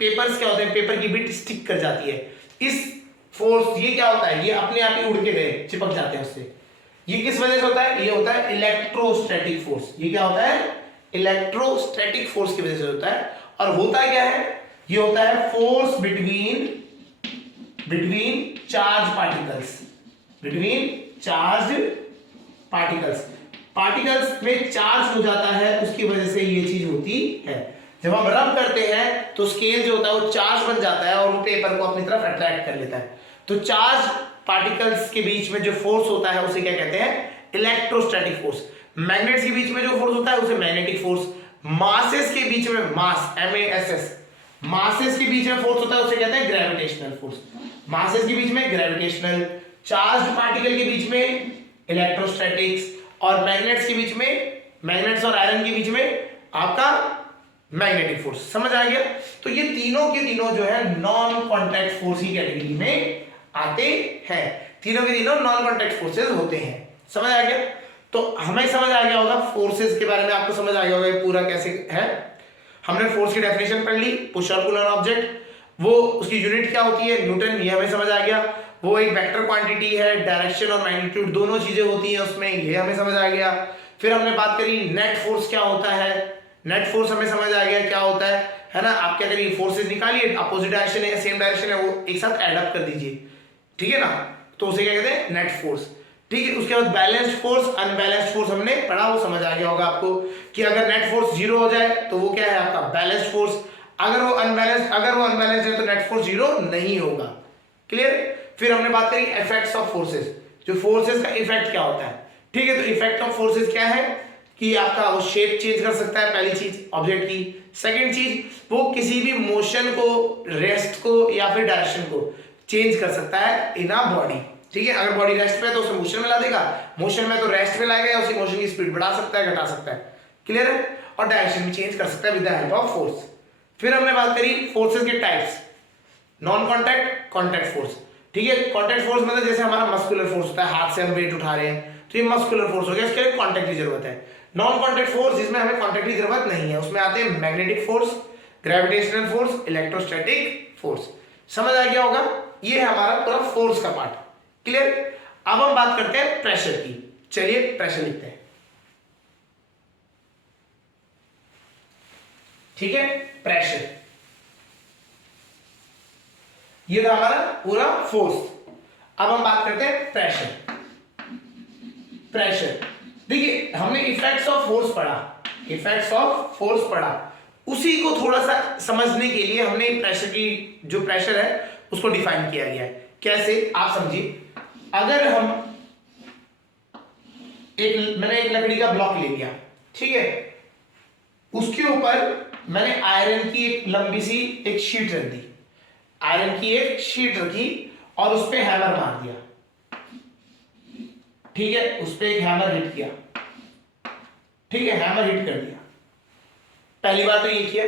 पेपर्स क्या होते हैं, पेपर की बिट स्टिक कर जाती है। इस फोर्स, ये क्या होता है, ये अपने आप ही उड़ के गए, चिपक जाते हैं उससे। ये किस वजह से होता है, ये होता है इलेक्ट्रोस्टैटिक फोर्स। ये क्या होता है, इलेक्ट्रोस्टैटिक फोर्स की वजह से होता है। और होता क्या है, ये होता है force between charge particles, between charge particles में चार्ज हो जाता है, उसकी वजह से ये चीज होती है। जब हम रब करते हैं तो स्केल जो होता है वो चार्ज बन जाता है और वो पेपर को अपनी तरफ अट्रैक्ट कर लेता है। तो चार्ज पार्टिकल्स के बीच में जो फोर्स होता है उसे क्या कहते हैं, इलेक्ट्रोस्टैटिक फोर्स। मैग्नेट्स के बीच में जो फोर्स होता है उसे मैग्नेटिक फोर्स। मासेस के बीच में, मास MASS, मासेस के बीच में फोर्स होता है उसे कहते हैं ग्रेविटेशनल फोर्स। मासेस के बीच में ग्रेविटेशनल, चार्ज पार्टिकल के बीच में इलेक्ट्रोस्टैटिक्स, और मैग्नेट्स के बीच में, मैग्नेट्स और आयरन के बीच में आपका मैग्नेटिक फोर्स। समझ आ गया। तो ये तीनों के तीनों जो है नॉन कॉन्टैक्ट फोर्स की कैटेगरी में आते हैं। तीनों के तीनों नॉन कॉन्टैक्ट फोर्सेस होते हैं। समझ आ गया। तो हमें समझ आ गया होगा फोर्सेस के बारे में, आपको समझ आ गया होगा ये पूरा कैसे है। हमने फोर्स की डेफिनेशन पढ़ ली, पुश और पुल ऑन ऑब्जेक्ट, वो उसकी यूनिट क्या होती है, न्यूटन, ये हमें समझ आ गया। वो एक वेक्टर क्वांटिटी है, डायरेक्शन और मैग्नीट्यूड दोनों चीजें होती हैं उसमें, ये हमें समझ आ गया। फिर हमने बात करी नेट फोर्स क्या होता है, नेट फोर्स हमें समझ आ गया क्या होता है ना। आप क्या करिए, फोर्सेस निकालिए, अपोजिट डायरेक्शन है या सेम डायरेक्शन है वो एक साथ ऐड अप कर दीजिए, ठीक है ना। तो उसे क्या कहते हैं, नेट फोर्स, ठीक है। उसके बाद बैलेंस्ड फोर्स, अनबैलेंस्ड फोर्स हमने पढ़ा, वो समझ आ गया होगा आपको कि अगर नेट फोर्स 0 हो जाए तो वो क्या है आपका बैलेंस्ड फोर्स, अगर वो अनबैलेंस्ड है तो नेट फोर्स 0 नहीं होगा। क्लियर। फिर हमने बात करी इफेक्ट्स ऑफ फोर्सेस, जो फोर्सेस का इफेक्ट क्या होता है, ठीक है। तो इफेक्ट ऑफ फोर्सेस क्या है कि आपका वो शेप चेंज कर सकता है, पहली चीज ऑब्जेक्ट की। सेकंड चीज, वो किसी भी मोशन को, रेस्ट को या फिर डायरेक्शन को चेंज कर सकता है इन अ बॉडी, ठीक है। अगर बॉडी रेस्ट पे है तो उसे मोशन में ला देगा, मोशन में तो रेस्ट में लाएगा, या उसकी मोशन की स्पीड बढ़ा सकता है, घटा सकता है। क्लियर है। और डायरेक्शन भी चेंज कर सकता है with the help of force. फिर हमने बात करी फोर्सेस के types, non contact, contact force, ठीक है। कॉन्टैक्ट फोर्स मतलब जैसे हमारा मस्कुलर फोर्स होता है, हाथ से हम वेट उठा रहे हैं तो ये मस्कुलर फोर्स हो गया, इसके लिए कॉन्टैक्ट की जरूरत है। नॉन कॉन्टैक्ट फोर्स जिसमें हमें कॉन्टैक्ट की जरूरत नहीं है, उसमें आते हैं magnetic force, gravitational force, electrostatic force. समझ आ गया होगा। ये है हमारा पूरा फोर्स का पार्ट। क्लियर। अब हम बात करते हैं प्रेशर की। चलिए प्रेशर लिखते हैं, ठीक है। प्रेशर, ये था हमारा पूरा फोर्स। अब हम बात करते हैं प्रेशर। प्रेशर देखिए, हमने इफेक्ट्स ऑफ फोर्स पढ़ा, इफेक्ट्स ऑफ फोर्स पढ़ा, उसी को थोड़ा सा समझने के लिए हमने प्रेशर की, जो प्रेशर है उसको डिफाइन किया गया है। कैसे, आप समझिए। अगर हम मैंने एक लकड़ी का ब्लॉक ले लिया, ठीक है, उसके ऊपर मैंने आयरन की एक लंबी सी एक शीट रख दी, आयरन की एक शीट रखी और उस पे हैमर मार दिया, ठीक है। उस पे एक हैमर हिट किया, ठीक है, हैमर हिट कर दिया। पहली बात तो ये किया।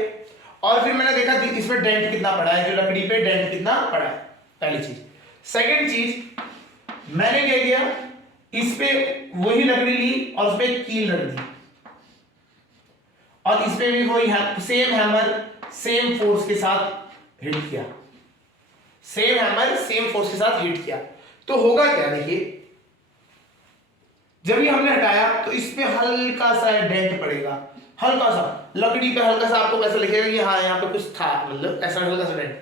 और फिर मैंने देखा इसमें डेंट कितना पड़ा है, जो लकड़ी पे डेंट कितना पड़ा है, पहली चीज। सेकंड चीज, मैंने क्या किया, इस पे वही लकड़ी ली और उस पे कील रख दी, और इस पे भी वही सेम हैमर सेम फोर्स के साथ हिट किया, सेम हैमर सेम फोर्स के साथ हिट किया। तो होगा क्या, देखिए, जब ये हमने हटाया तो इस पे हल्का सा डेंट पड़ेगा, हल्का सा, लकड़ी पे हल्का सा, आपको ऐसा लिखेगा कि हाँ यहाँ पे कुछ था, मतलब ऐसा हल्का सा डेंट।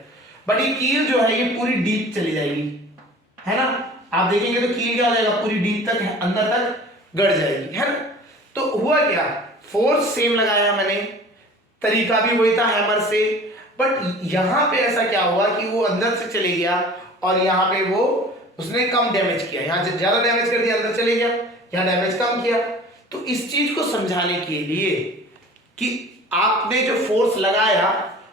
बट ये कील जो है ये पूरी डीप चली जाएगी, है ना। आप देखेंगे तो कील क्या हो जाएगा, पूरी डीप तक, अंदर तक गड़ जाएगी, है ना। तो हुआ क्या, फोर्स सेम लगाया मैंने, तरीका भी वही था हैमर से, बट यहां पे ऐसा क्या हुआ कि वो अंदर से चले गया और यहाँ पे वो उसने कम डैमेज किया, यहां से ज्यादा डैमेज कर दिया, अंदर चले गया, यहां डैमेज कम किया। तो इस चीज को समझाने के लिए कि आपने जो फोर्स लगाया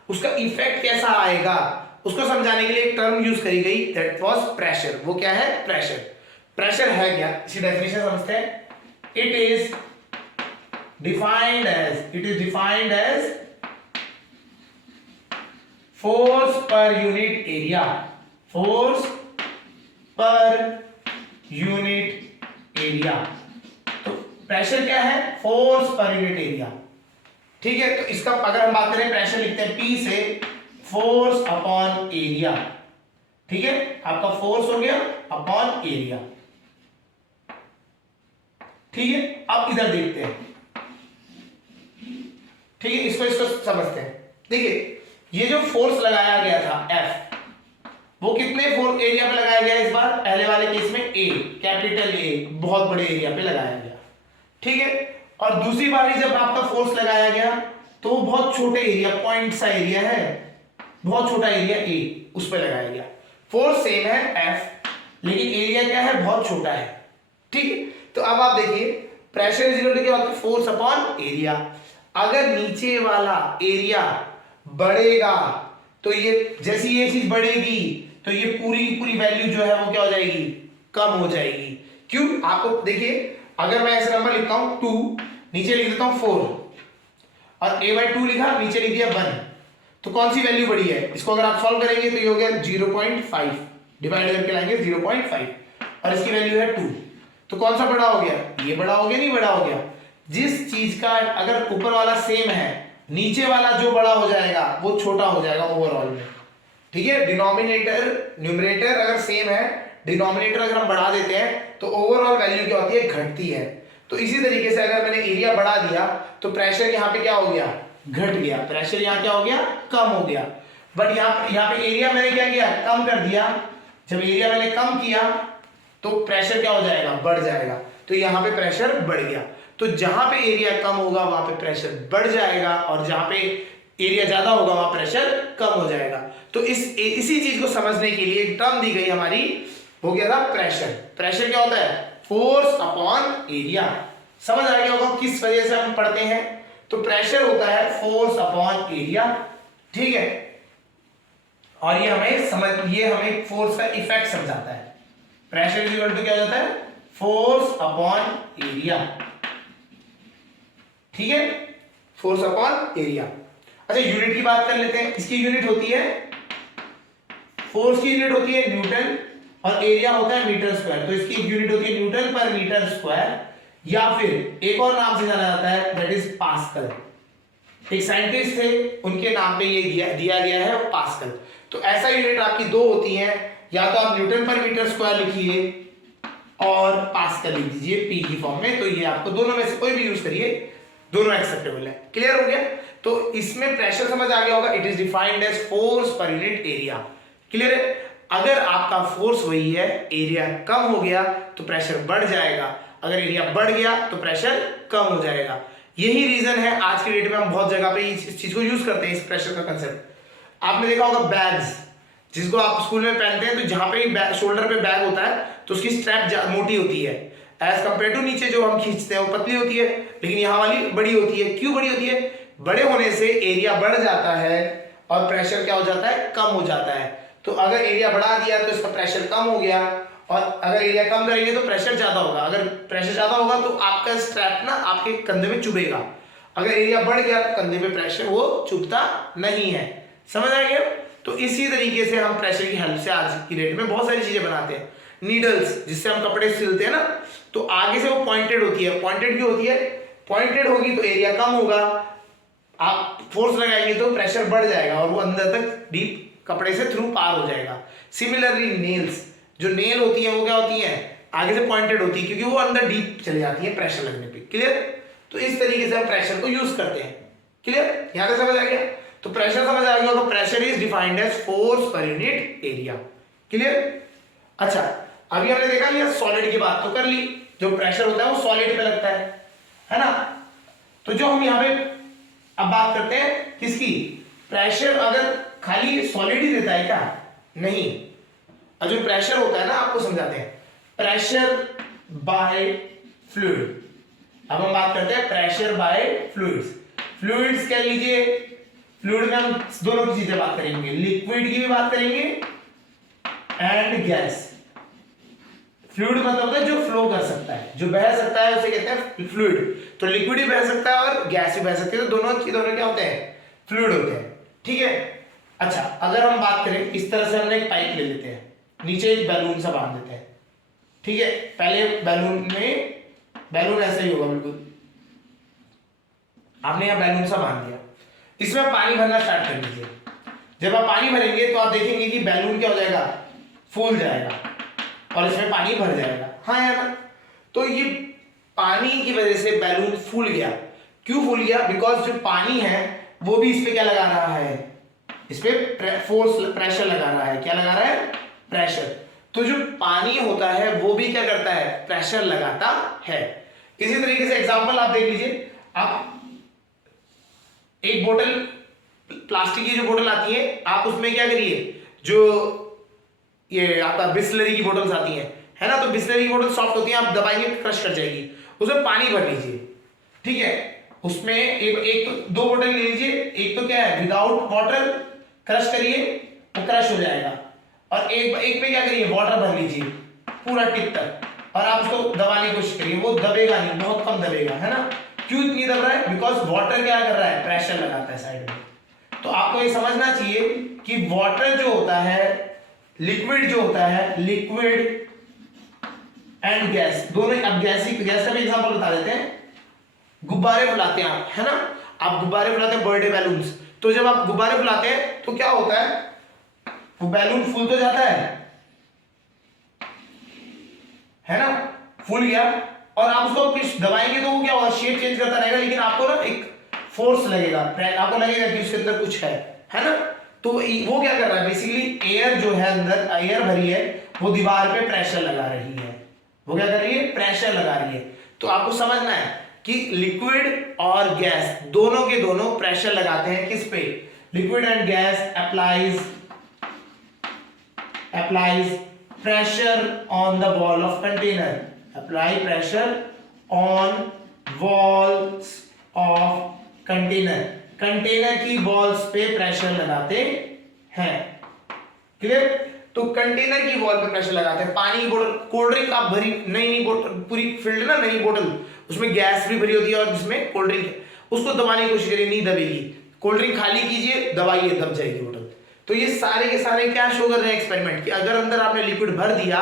उसका इफेक्ट कैसा आएगा उसको समझाने के लिए एक टर्म यूज करी गई, दैट वाज प्रेशर। वो क्या है? प्रेशर। प्रेशर है क्या, इसकी डेफिनेशन समझते हैं। It is defined as force per unit area, force per unit area. तो प्रेशर क्या है? Force per unit area. ठीक है, तो इसका अगर हम बात करें, प्रेशर लिखते हैं P से, फोर्स अपॉन एरिया। ठीक है, आपका फोर्स हो गया अपॉन एरिया। ठीक है, अब इधर देखते हैं। ठीक है, इसको समझते हैं। देखिए, ये जो फोर्स लगाया गया था F, वो कितने फोर्स एरिया पे लगाया गया इस बार? पहले वाले केस में A, कैपिटल A, बहुत बड़े एरिया पे लगाया गया। ठीक है, और दूसरी बारी जब आपका फोर्स लगाया गया तो वो बहुत छोटे एरिया, पॉइंट सा एरिया है, बहुत छोटा एरिया A, उस पर लगाया गया। फोर्स सेम है F, लेकिन एरिया क्या है? बहुत छोटा है। ठीक है, तो अब आप देखिए, प्रेशर इज इक्वल टू क्या होता है? Force upon area. अगर नीचे वाला एरिया बढ़ेगा तो ये, जैसी ये चीज बढ़ेगी तो ये पूरी वैल्यू जो है वो क्या हो जाएगी? कम हो जाएगी। क्यों? आपको देखिए, अगर मैं ऐसे नंबर लिखता हूं 2, नीचे लिख देता हूं 4, और a/2 लिखा, नीचे लिख दिया 1, तो कौन सी वैल्यू बड़ी है? इसको अगर आप सॉल्व करेंगे तो ये हो गया 0.5, डिवाइड करके लाएंगे 0.5, और इसकी वैल्यू है 2, तो कौन सा बड़ा हो गया? ये बड़ा हो गया, नहीं बड़ा हो गया? जिस चीज का अगर ऊपर वाला सेम है, नीचे वाला जो बड़ा हो जाएगा वो छोटा हो जाएगा ओवरऑल में। ठीक है, डिनोमिनेटर न्यूमरेटर अगर सेम है, डिनोमिनेटर अगर हम बढ़ा देते हैं तो ओवरऑल वैल्यू क्या होती है? घटती है। तो इसी तरीके से अगर मैंने एरिया बढ़ा दिया तो प्रेशर यहाँ पे क्या हो गया? घट गया। प्रेशर यहाँ क्या हो गया? कम हो गया। बट यहाँ पे एरिया मैंने क्या किया? कम कर दिया। जब एरिया मैंने कम किया तो प्रेशर क्या हो जाएगा? बढ़ जाएगा। तो यहाँ पे प्रेशर बढ़ गया। तो जहां पे एरिया कम होगा वहां पे प्रेशर बढ़ जाएगा, और जहां पे एरिया ज्यादा होगा वहां प्रेशर कम हो जाएगा। तो इसी चीज को समझने के लिए एक टर्म दी गई हमारी, हो गया था प्रेशर। प्रेशर क्या होता है? Force upon area. समझ आ गया होगा किस वजह से हम पढ़ते हैं। तो प्रेशर होता है फोर्स अपॉन एरिया। ठीक है, और ये हमें फोर्स का इफेक्ट समझाता है। प्रेशर इज इक्वल टू क्या हो जाता है? Force upon area. ठीक है, फोर्स अपॉन एरिया। अच्छा, यूनिट की बात कर लेते हैं। इसकी यूनिट होती है, फोर्स की यूनिट होती है न्यूटन, और एरिया होता है मीटर स्क्वायर। तो इसकी यूनिट होती है न्यूटन पर मीटर स्क्वायर, या फिर एक और नाम से जाना जाता है, दैट इज पास्कल। एक साइंटिस्ट थे, उनके नाम पे ये दिया गया है पास्कल। तो ऐसा यूनिट आपकी दो होती है, या तो आप न्यूटन पर मीटर स्क्वायर लिखिए और पास्कल लिख दीजिए पी की फॉर्म में। तो ये आपको दोनों में से कोई भी यूज करिए, दोनों एक्सेप्टेबल है। क्लियर हो गया? तो इसमें प्रेशर समझ आ गया होगा। It is defined as force per unit area. Clear है? अगर आपका फोर्स वही है, एरिया कम हो गया तो प्रेशर बढ़ जाएगा, अगर एरिया बढ़ गया तो प्रेशर कम हो जाएगा। यही रीजन है आज की डेट में हम बहुत जगह पे इस चीज को यूज करते हैं, इस प्रेशर का कंसेप्ट। आपने देखा होगा बैग्स, जिसको आप स्कूल में पहनते हैं, तो जहां पे शोल्डर पे बैग होता है तो उसकी स्ट्रैप मोटी होती है एज कंपेयर टू नीचे जो हम खींचते हैं वो पतली होती है, लेकिन यहाँ वाली बड़ी होती है। क्यों बड़ी होती है? बड़े होने से एरिया बढ़ जाता है और प्रेशर क्या हो जाता है? कम हो जाता है। तो अगर एरिया बढ़ा दिया तो इसका प्रेशर कम हो गया, और अगर एरिया कम करेंगे तो प्रेशर ज्यादा होगा। अगर प्रेशर ज्यादा होगा तो आपका स्ट्रैप ना आपके कंधे में चुभेगा। अगर एरिया बढ़ गया तो कंधे पे प्रेशर वो चुभता नहीं है। समझ आ गया? तो इसी तरीके से हम प्रेशर की हेल्प से आज की डेट में बहुत सारी चीजें बनाते हैं। नीडल्स जिससे हम कपड़े सिलते हैं ना, तो आगे से वो पॉइंटेड होती है। पॉइंटेड क्यों होती है? पॉइंटेड होगी तो एरिया कम होगा, आप फोर्स लगाएंगे तो प्रेशर बढ़ जाएगा और वो अंदर तक डीप कपड़े से थ्रू पार हो जाएगा। सिमिलरली नेल्स, जो नेल होती है वो क्या होती है? आगे से पॉइंटेड होती है, क्योंकि वो अंदर डीप चली जाती है प्रेशर लगने पे। क्लियर? तो इस तरीके से हम प्रेशर को यूज करते हैं। क्लियर? यहां तक समझ आ गया? तो प्रेशर समझ आ गया, तो pressure is defined as force per unit area. Clear? अच्छा, अभी हमने देखा ये सॉलिड की बात तो कर ली, जो प्रेशर होता है वो सॉलिड पे लगता है ना। तो जो हम यहाँ पे अब बात करते हैं किसकी? प्रेशर अगर खाली सॉलिड ही देता है क्या? नहीं, और जो प्रेशर होता है ना, आपको समझाते हैं। Pressure by fluid. अब हम बात करते हैं प्रेशर बाय फ्लूइड्स। फ्लूइड्स क्या लीजिए? फ्लूइड में हम दोनों की चीजें बात करेंगे, लिक्विड की भी बात करेंगे एंड गैस। फ्लूइड मतलब होता है जो फ्लो कर सकता है, जो बह सकता है उसे कहते हैं फ्लूइड। तो लिक्विड भी बह सकता है और गैस भी बह सकती है, तो दोनों क्या होते हैं, फ्लूइड होते हैं। ठीक है। अच्छा, अगर हम बात करें इस तरह से, हमने एक पाइप ले लेते हैं, नीचे एक बैलून सा बांध देते हैं। ठीक है, पहले बैलून ऐसा ही होगा बिल्कुल, आपने यहां बैलून सा बांध दिया, इसमें पानी भरना स्टार्ट कर दीजिए। जब आप पानी भरेंगे तो आप देखेंगे कि बैलून क्या हो जाएगा, फूल जाएगा और इसमें पानी भर जाएगा। हाँ या ना? तो ये पानी की वजह से बैलून फूल गया। क्यों फूल गया? बिकॉज जो पानी है वो भी इस पे क्या लगा रहा है, इस पे फोर्स, प्रेशर लगा रहा है। क्या लगा रहा है? प्रेशर। तो जो पानी होता है वो भी क्या करता है, प्रेशर लगाता है। इसी तरीके से एग्जांपल आप देख लीजिए, आप एक बोतल, प्लास्टिक की जो बोतल आती है, आप उसमें क्या करिए, जो ये आपका बिस्लरी की बोतल्स आती है ना, तो बिस्लरी की बोतल सॉफ्ट होती है, आप दबाएंगे क्रश कर जाएगी, उसमें पानी भर लीजिए। ठीक है, उसमें एक तो दो बोतल ले लीजिए, एक तो क्या है विदाउट वाटर, क्रश करिए वो क्रश हो जाएगा, और एक पे क्या करिए, वाटर भर लीजिए पूरा टिप तक, और आप उसको दबाने की कोशिश करिए, वो दबेगा नहीं, बहुत कम दबेगा, है ना। क्यों इतनी दब रहा है? बिकॉज वाटर क्या कर रहा है, प्रेशर लगाता है साइड में। तो आपको ये समझना चाहिए कि वाटर जो होता है, लिक्विड जो होता है, लिक्विड एंड गैस दोनों, अब गैस का भी एग्जांपल बता देते हैं। गुब्बारे फुलाते हैं आप, है ना, आप गुब्बारे फुलाते हैं, बर्थडे बैलून्स। तो जब आप गुब्बारे फुलाते हैं तो क्या होता है, वो बैलून फूल तो जाता है ना, फूल गया, और आप उसको कुछ दबाएंगे तो वो क्या होगा, शेप चेंज करता रहेगा, लेकिन आपको ना एक फोर्स लगेगा, आपको लगेगा कि उसके अंदर कुछ है ना। तो वो क्या कर रहा है, बेसिकली एयर जो है अंदर, एयर भरी है, वो दीवार पे प्रेशर लगा रही है। वो क्या कर रही है, प्रेशर लगा रही है। तो आपको समझना है कि लिक्विड और गैस दोनों के दोनों प्रेशर लगाते हैं किस पे, liquid and gas applies pressure on the wall of container, apply pressure on walls of container, container की वॉल्स पे प्रेशर लगाते हैं। क्लियर? तो कंटेनर की वॉल पे प्रेशर लगाते हैं। पानी की बोतल, कोल्ड ड्रिंक आप भरी, नई बोतल, पूरी फिल्ड ना नई बोतल, उसमें गैस भी भरी होती है और जिसमें कोल्ड ड्रिंक है, उसको दबाने की कोशिश करिए, नहीं दबेगी। कोल्ड ड्रिंक खाली कीजिए, दबाइए, दब जाएगी बोतल। तो ये सारे के सारे क्या शो कर रहे हैं एक्सपेरिमेंट, कि अगर अंदर आपने लिक्विड भर दिया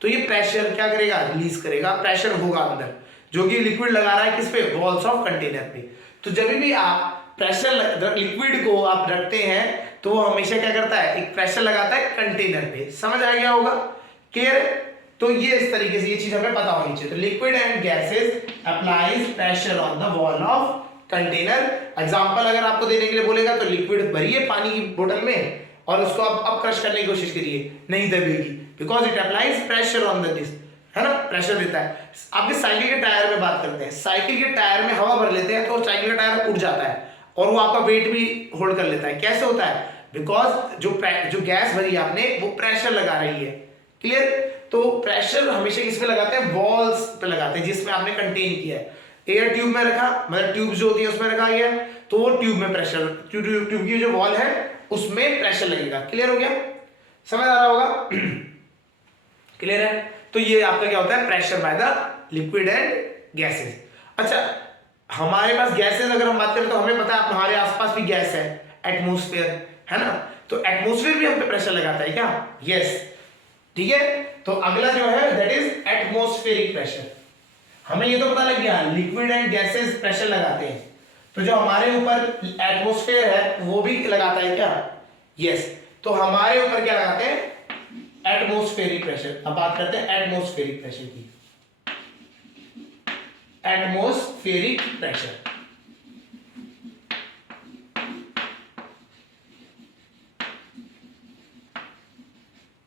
तो ये प्रेशर क्या करेगा, रिलीज करेगा, प्रेशर होगा अंदर, जो कि लिक्विड लगा रहा है किस पे, वॉल्स ऑफ कंटेनर पे। तो जब भी आप प्रेशर, लिक्विड को आप रखते हैं तो वो हमेशा क्या करता है, एक प्रेशर लगाता है कंटेनर पे। समझ आ गया होगा? क्लियर? तो ये इस तरीके से ये चीज हमें पता होनी चाहिए। तो liquid and gases applies pressure on the wall of container. Example अगर आपको देने के लिए बोलेगा तो लिक्विड भरिए पानी की बोतल में और उसको आप क्रश करने की कोशिश करिए, नहीं दबेगी, because it applies pressure on the this, है ना, प्रेशर देता है। आपके साइकिल के टायर में बात करते हैं, साइकिल के टायर में हवा भर लेते हैं तो साइकिल का टायर उड़ जाता है और वो आपका वेट भी होल्ड कर लेता है। कैसे होता है? बिकॉज जो गैस भरी आपने वो प्रेशर लगा रही है। क्लियर? तो प्रेशर हमेशा किस पे लगाते हैं, वॉल्स पे लगाते हैं जिसमें आपने कंटेन किया है। एयर ट्यूब में रखा, मतलब ट्यूब जो होती है उसमें रखा गया, तो वो ट्यूब में प्रेशर, ट्यूब की जो वॉल है उसमें प्रेशर लगेगा। क्लियर हो गया? समझ आ रहा होगा? क्लियर है? तो ये आपका क्या होता है, pressure by the liquid and gases. अच्छा, हमारे पास गैसेस अगर हम बात करें तो हमें पता है हमारे आसपास भी गैस है, एटमॉस्फेयर, है ना। तो एटमॉस्फेयर भी हम पे प्रेशर लगाता है क्या? यस। ठीक है, तो अगला जो है दैट इज एटमॉस्फेरिक प्रेशर। हमें ये तो पता लग गया लिक्विड एंड गैसेस प्रेशर लगाते हैं, तो जो हमारे ऊपर एटमॉस्फेयर है वो भी लगाता है क्या? यस। तो हमारे ऊपर क्या लगाते हैं, एटमॉस्फेरिक प्रेशर। अब बात करते हैं एटमॉस्फेरिक प्रेशर की। Atmospheric pressure,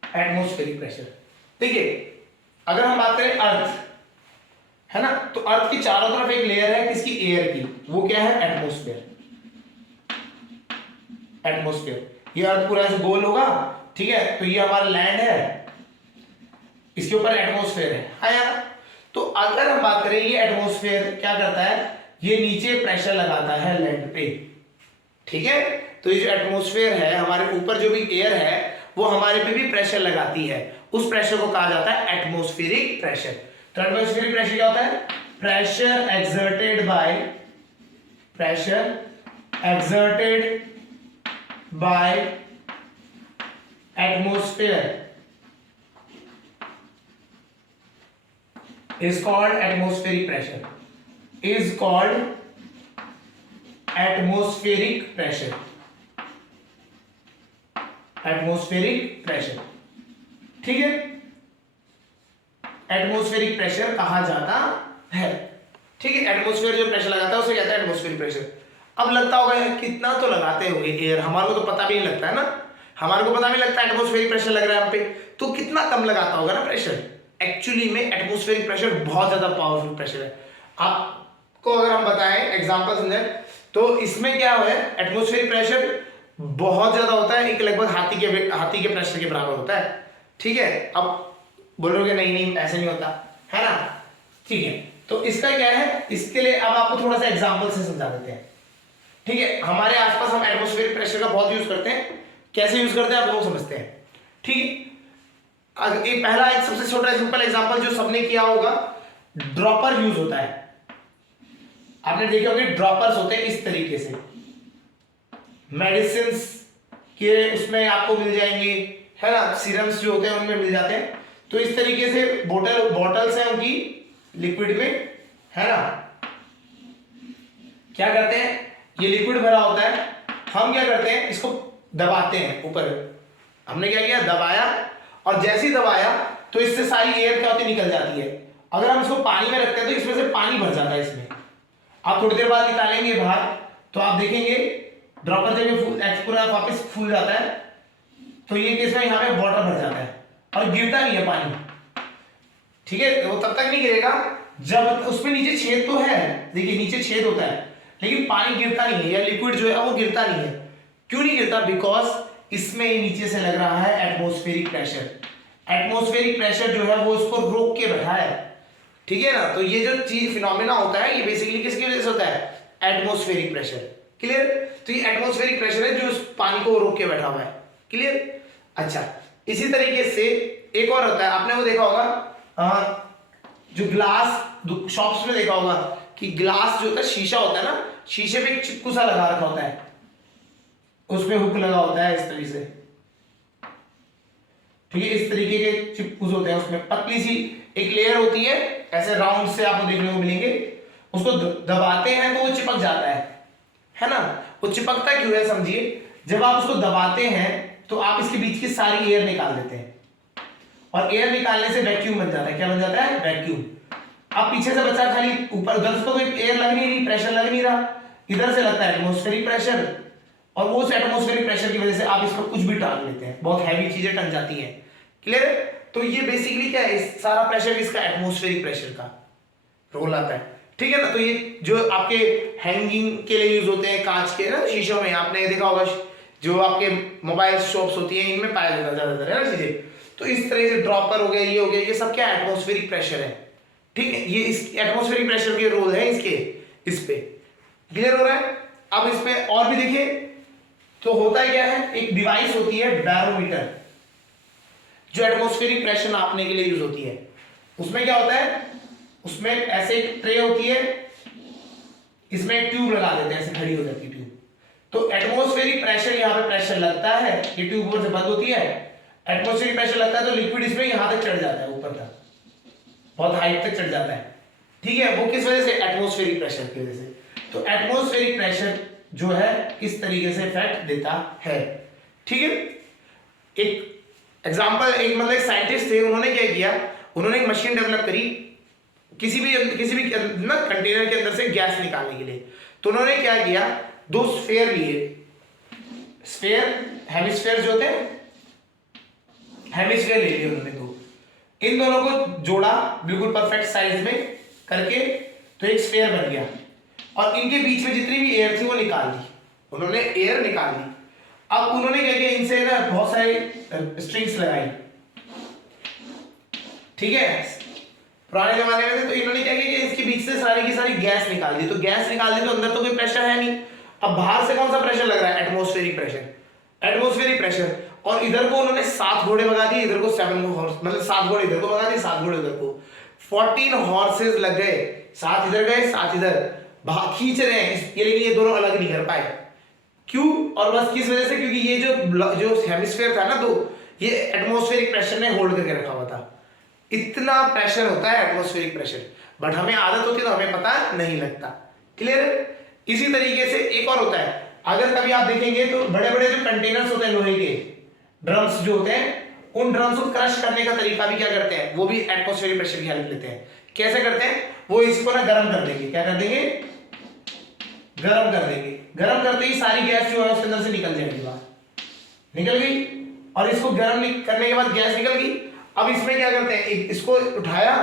atmospheric pressure. देखिए, अगर हम बात करें अर्थ, है ना, तो अर्थ की चारों तरफ एक लेयर है किसकी, एयर की, वो क्या है, एटमॉस्फेयर। एटमॉस्फेयर, ये अर्थ पूरा ऐसे गोल होगा, ठीक है, तो ये हमारा लैंड है, इसके ऊपर एटमॉस्फेयर है, हाँ यार। तो अगर हम बात करें ये एटमॉस्फेयर क्या करता है, ये नीचे प्रेशर लगाता है लैंड पे, ठीक है। तो ये जो एटमॉस्फेयर है, हमारे ऊपर जो भी एयर है वो हमारे पे भी प्रेशर लगाती है, उस प्रेशर को कहा जाता है एटमॉस्फेरिक प्रेशर। तो एटमॉस्फेरिक प्रेशर क्या होता है? Pressure exerted by atmosphere is called atmospheric pressure, is called atmospheric pressure, atmospheric pressure। ठीक है, एटमॉस्फेरिक प्रेशर कहा जाता है। ठीक है, एटमॉस्फेयर जो प्रेशर लगाता है उसे कहता है एटमॉस्फेरिक प्रेशर। अब लगता होगा यार कितना तो लगाते होंगे एयर, हमारे को तो पता भी नहीं लगता है ना, हमारे को पता भी लगता है एटमॉस्फेरिक प्रेशर लग रहा है हम पे, तो कितना कम लगाता होगा ना प्रेशर। एक्चुअली में एटमॉस्फेरिक प्रेशर बहुत ज्यादा पावरफुल प्रेशर है। आपको अगर हम बताएं एग्जांपल समझें तो इसमें क्या है, एटमॉस्फेरिक प्रेशर बहुत ज्यादा होता है, एक लगभग हाथी के प्रेशर के बराबर होता है। ठीक है, अब बोलोगे नहीं ऐसे नहीं होता है ना, ठीक है, तो इसका क्या है, इसके लिए अब आपको थोड़ा सा एग्जांपल से समझा देते हैं। ठीक है, हमारे आसपास हम एटमॉस्फेरिक प्रेशर का बहुत यूज करते हैं, कैसे यूज करते हैं आप लोग समझते हैं। ठीक है, एक पहला एक सबसे छोटा सिंपल एग्जांपल जो सबने किया होगा, ड्रॉपर यूज होता है। आपने देखे होंगे ड्रॉपर्स होते हैं इस तरीके से, मेडिसिन के उसमें आपको मिल जाएंगे, है ना, सीरम्स जो होते हैं उनमें मिल जाते हैं। तो इस तरीके से बॉटल्स हैं उनकी लिक्विड में, है ना, क्या करते हैं, ये लिक्विड भरा होता है, हम क्या करते हैं इसको दबाते हैं ऊपर। हमने क्या किया, दबाया, और जैसे ही दबाया तो इससे सारी एयर क्या होती निकल जाती है। अगर हम इसको पानी में रखते हैं तो इसमें से पानी भर जाता है इसमें। आप थोड़ी देर बाद निकालेंगे बाहर तो आप देखेंगे ड्रॉपर जब पूरा वापस फूल जाता है तो ये केस में यहाँ पे वाटर भर जाता है और गिरता नहीं है पानी। ठीक है, वो तब तक नहीं गिरेगा जब उसमें नीचे छेद तो है, देखिए नीचे छेद होता है लेकिन पानी गिरता नहीं है, या लिक्विड जो है वो गिरता नहीं है। क्यों नहीं गिरता? बिकॉज इसमें नीचे से लग रहा है एटमॉस्फेरिक प्रेशर। एटमॉस्फेरिक प्रेशर जो है वो इसको रोक के बैठा है। ठीक है ना, तो ये जो चीज फिनोमेना होता है ये बेसिकली किसकी वजह से होता है, एटमॉस्फेरिक प्रेशर। क्लियर? तो ये एटमॉस्फेरिक प्रेशर है जो उस पानी को रोक के बैठा हुआ है। क्लियर? अच्छा, इसी तरीके से एक और होता है, आपने वो देखा होगा जो ग्लास शॉप्स में देखा होगा कि ग्लास जो होता है, शीशा होता है ना, शीशे पे एक चिपकू सा लगा रखा होता है, उसमें हुक लगा होता है इस तरीके से। ठीक है, इस तरीके के चिपकूस होते हैं, उसमें पतली सी एक लेयर होती है, ऐसे राउंड से आपको देखने को मिलेंगे। उसको दबाते हैं तो वो चिपक जाता है ना। वो चिपकता क्यों है समझिए, जब आप उसको दबाते हैं तो आप इसके बीच की सारी एयर निकाल देते हैं, और एयर निकालने से वैक्यूम बन जाता है। क्या बन जाता है? वैक्यूम। अब पीछे से बचा खाली ऊपर, उधर से तो कोई एयर लग नहीं रही, प्रेशर लग नहीं रहा, इधर से लगता है एटमॉस्फेरिक प्रेशर, और वो एटमॉस्फेरिक प्रेशर की वजह से आप इसको कुछ भी टांग लेते हैं, बहुत हैवी चीजें टंग जाती हैं। क्लियर? तो ये बेसिकली क्या है, इस सारा प्रेशर इसका एटमॉस्फेरिक प्रेशर का रोल आता है। ठीक है ना, तो ये जो आपके हैंगिंग के लिए यूज होते हैं कांच के ना शीशों में, आपने देखा होगा जो आपके मोबाइल शॉप्स होती हैं इनमें पाया जाता है ज्यादातर, है ना चीजें। तो इस तरह से ड्रॉपर हो गया, ये हो गया, ये सब क्या एटमॉस्फेरिक प्रेशर है। ठीक है, ये इस एटमॉस्फेरिक प्रेशर के रोल है इसके इस पे। क्लियर हो रहा है? अब इसमें और भी देखिए तो होता है क्या है, एक डिवाइस होती है बैरोमीटर, जो एटमॉस्फेरिक प्रेशर नापने के लिए यूज होती है। उसमें क्या होता है, उसमें ऐसे एक ट्रे होती है, इसमें एक ट्यूब लगा देते हैं, ऐसे खड़ी हो जाती है ट्यूब। तो एटमॉस्फेरिक प्रेशर, यहाँ पे प्रेशर लगता है, ये ट्यूब ऊपर से बंद होती है, एटमॉस्फेरिक प्रेशर लगता है तो लिक्विड इसमें यहां तक चढ़ जाता है, ऊपर तक, बहुत हाइट तक चढ़ जाता है। ठीक है, वो किस वजह से? एटमॉस्फेरिक प्रेशर की वजह से। तो एटमॉस्फेरिक प्रेशर जो है इस तरीके से इफेक्ट देता है। ठीक है, एक एग्जांपल, एक मतलब साइंटिस्ट थे, उन्होंने क्या किया, उन्होंने एक मशीन डेवलप करी किसी भी ना कंटेनर के अंदर से गैस निकालने के लिए। तो उन्होंने क्या किया, दो स्फेयर लिए, स्फेयर हेमिस्फेयर जो होते हैं, हेमिस्फेयर ले लिए उन्होंने दो, इन दोनों को जोड़ा बिल्कुल परफेक्ट साइज में करके, तो एक स्फेयर बन गया, और इनके बीच में जितनी भी एयर थी वो निकाल दी, उन्होंने एयर निकाल दी। अब उन्होंने क्या किया, इनसे ना बहुत सारी स्ट्रिंग्स लगाई। ठीक है, पुराने जमाने में थे, तो इन्होंने क्या किया कि इसके बीच से सारी की सारी गैस निकाल दी। तो गैस निकाल दी तो अंदर तो कोई प्रेशर है नहीं, अब बाहर से कौन सा प्रेशर लग रहा है, एटमॉस्फेरिक प्रेशर, एटमॉस्फेरिक प्रेशर, और इधर को उन्होंने 7 घोड़े भगा दिए, इधर को 7 हॉर्स, मतलब 7 घोड़े इधर को भगा दिए, 7 घोड़े उधर को, 14 हॉर्सेस लग गए, 7 इधर गए 7 इधर, खींच रहे हैं ये, लेकिन ये दोनों अलग नहीं कर पाए, क्यों, और बस किस वजह से, क्योंकि ये जो हेमिस्फीयर था ना, तो ये एटमॉस्फेरिक प्रेशर ने होल्ड करके रखा हुआ था। इतना प्रेशर होता है एटमॉस्फेरिक प्रेशर, बट हमें आदत होती है तो हमें पता नहीं लगता। क्लियर। इसी तरीके से एक और होता है, अगर कभी आप देखेंगे तो बड़े बड़े जो कंटेनर्स होते हैं लोहे के, ड्रम्स जो होते हैं, उन ड्रम्स को क्रश करने का तरीका भी क्या करते हैं, वो भी एटमॉस्फेरिक प्रेशर की हेल्प लेते हैं। कैसे करते हैं, वो इसको ना गर्म कर देंगे, क्या कर देंगे, गर्म कर देंगे, गर्म करते ही सारी गैस जो है उसके अंदर से निकल जाएगी बाहर, निकल गई, और इसको गर्म करने के बाद गैस निकल गई। अब इसमें क्या करते हैं, इसको उठाया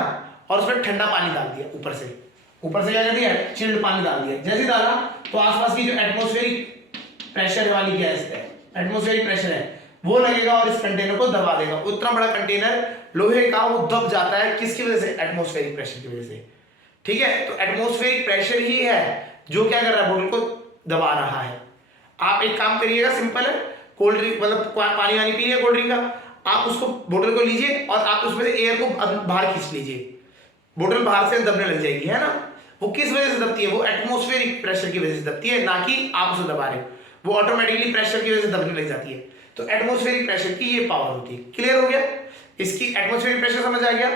और उसमें ठंडा पानी डाल दिया, ऊपर से क्या कर दिया, चिल्ड पानी डाल दिया। जैसे डाला तो आसपास की जो एटमॉस्फेरिक प्रेशर वाली गैस है, एटमॉस्फेरिक प्रेशर है, वो लगेगा और इस कंटेनर को दबा देगा। उतना बड़ा कंटेनर लोहे का वो दब जाता है, किसकी वजह से, एटमॉस्फेरिक प्रेशर की वजह से। ठीक है, तो एटमॉस्फेरिक प्रेशर ही है जो क्या कर रहा है, बोतल को दबा रहा है। आप एक काम करिएगा, सिंपल है, कोल्ड ड्रिंक मतलब पानी वानी पी लिया कोल्ड ड्रिंक का, आप उसको बोतल को लीजिए और आप उसमें से एयर को बाहर खींच लीजिए, बोतल बाहर से दबने लग जाएगी, है ना। वो किस वजह से दबती है, वो एटमॉस्फेरिक प्रेशर की वजह से दबती है, ना कि आप उसे दबा रहे हो, वो ऑटोमेटिकली प्रेशर की वजह से दबने लग जाती है। तो एटमॉस्फेरिक प्रेशर की ये पावर होती है। क्लियर हो गया, इसकी एटमॉस्फेरिक प्रेशर समझ आ गया।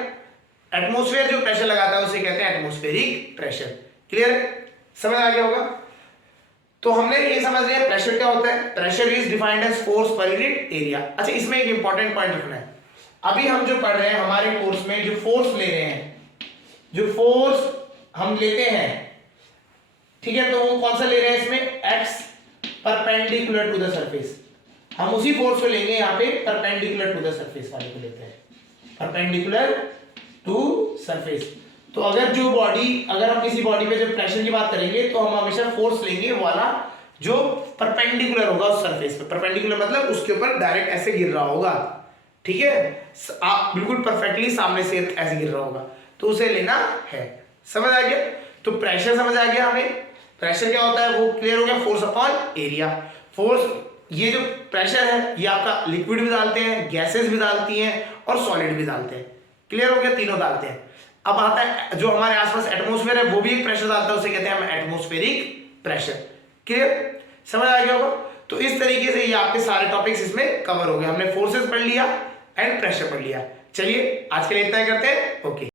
एटमॉस्फेयर जो प्रेशर लगाता है उसे कहते हैं एटमॉस्फेरिक प्रेशर। क्लियर है, समझ आ गया होगा। तो हमने ये समझ लिया प्रेशर क्या होता है, pressure is defined as force per unit area. अच्छा, इसमें एक इंपॉर्टेंट पॉइंट रखना है, अभी हम जो पढ़ रहे हैं हमारे कोर्स में, जो फोर्स ले रहे हैं, जो फोर्स हम लेते हैं, ठीक है, तो वो कौन सा ले रहे हैं इसमें, X perpendicular to the surface, हम उसी फोर्स को लेंगे यहाँ पे परपेंडिकुलर टू द सरफेस वाले को लेते हैं, परपेंडिकुलर टू सरफेस। तो अगर जो बॉडी, अगर हम किसी बॉडी पे जब प्रेशर की बात करेंगे तो हम हमेशा फोर्स लेंगे वाला जो परपेंडिकुलर होगा उस सरफेस पे। परपेंडिकुलर मतलब उसके ऊपर डायरेक्ट ऐसे गिर रहा होगा, ठीक है, आप बिल्कुल परफेक्टली सामने से ऐसे गिर रहा होगा, तो उसे लेना है। समझ आ गया, तो प्रेशर समझ आ गया हमें, प्रेशर क्या होता है वो क्लियर हो गया, फोर्स अपॉन एरिया। फोर्स, ये जो प्रेशर है ये आपका लिक्विड भी डालते हैं, गैसेस भी डालती हैं और सॉलिड भी डालते हैं। क्लियर हो गया, तीनों डालते हैं। अब आता है जो हमारे आसपास एटमॉस्फेयर है वो भी एक प्रेशर डालता है, उसे कहते हैं हम एटमॉस्फेरिक प्रेशर। क्लियर, समझ आ गया होगा। तो इस तरीके से ये आपके सारे टॉपिक्स इसमें कवर हो गए। हमने फोर्सेस पढ़ लिया एंड प्रेशर पढ़ लिया। चलिए आज के लिए इतना ही करते हैं, ओके।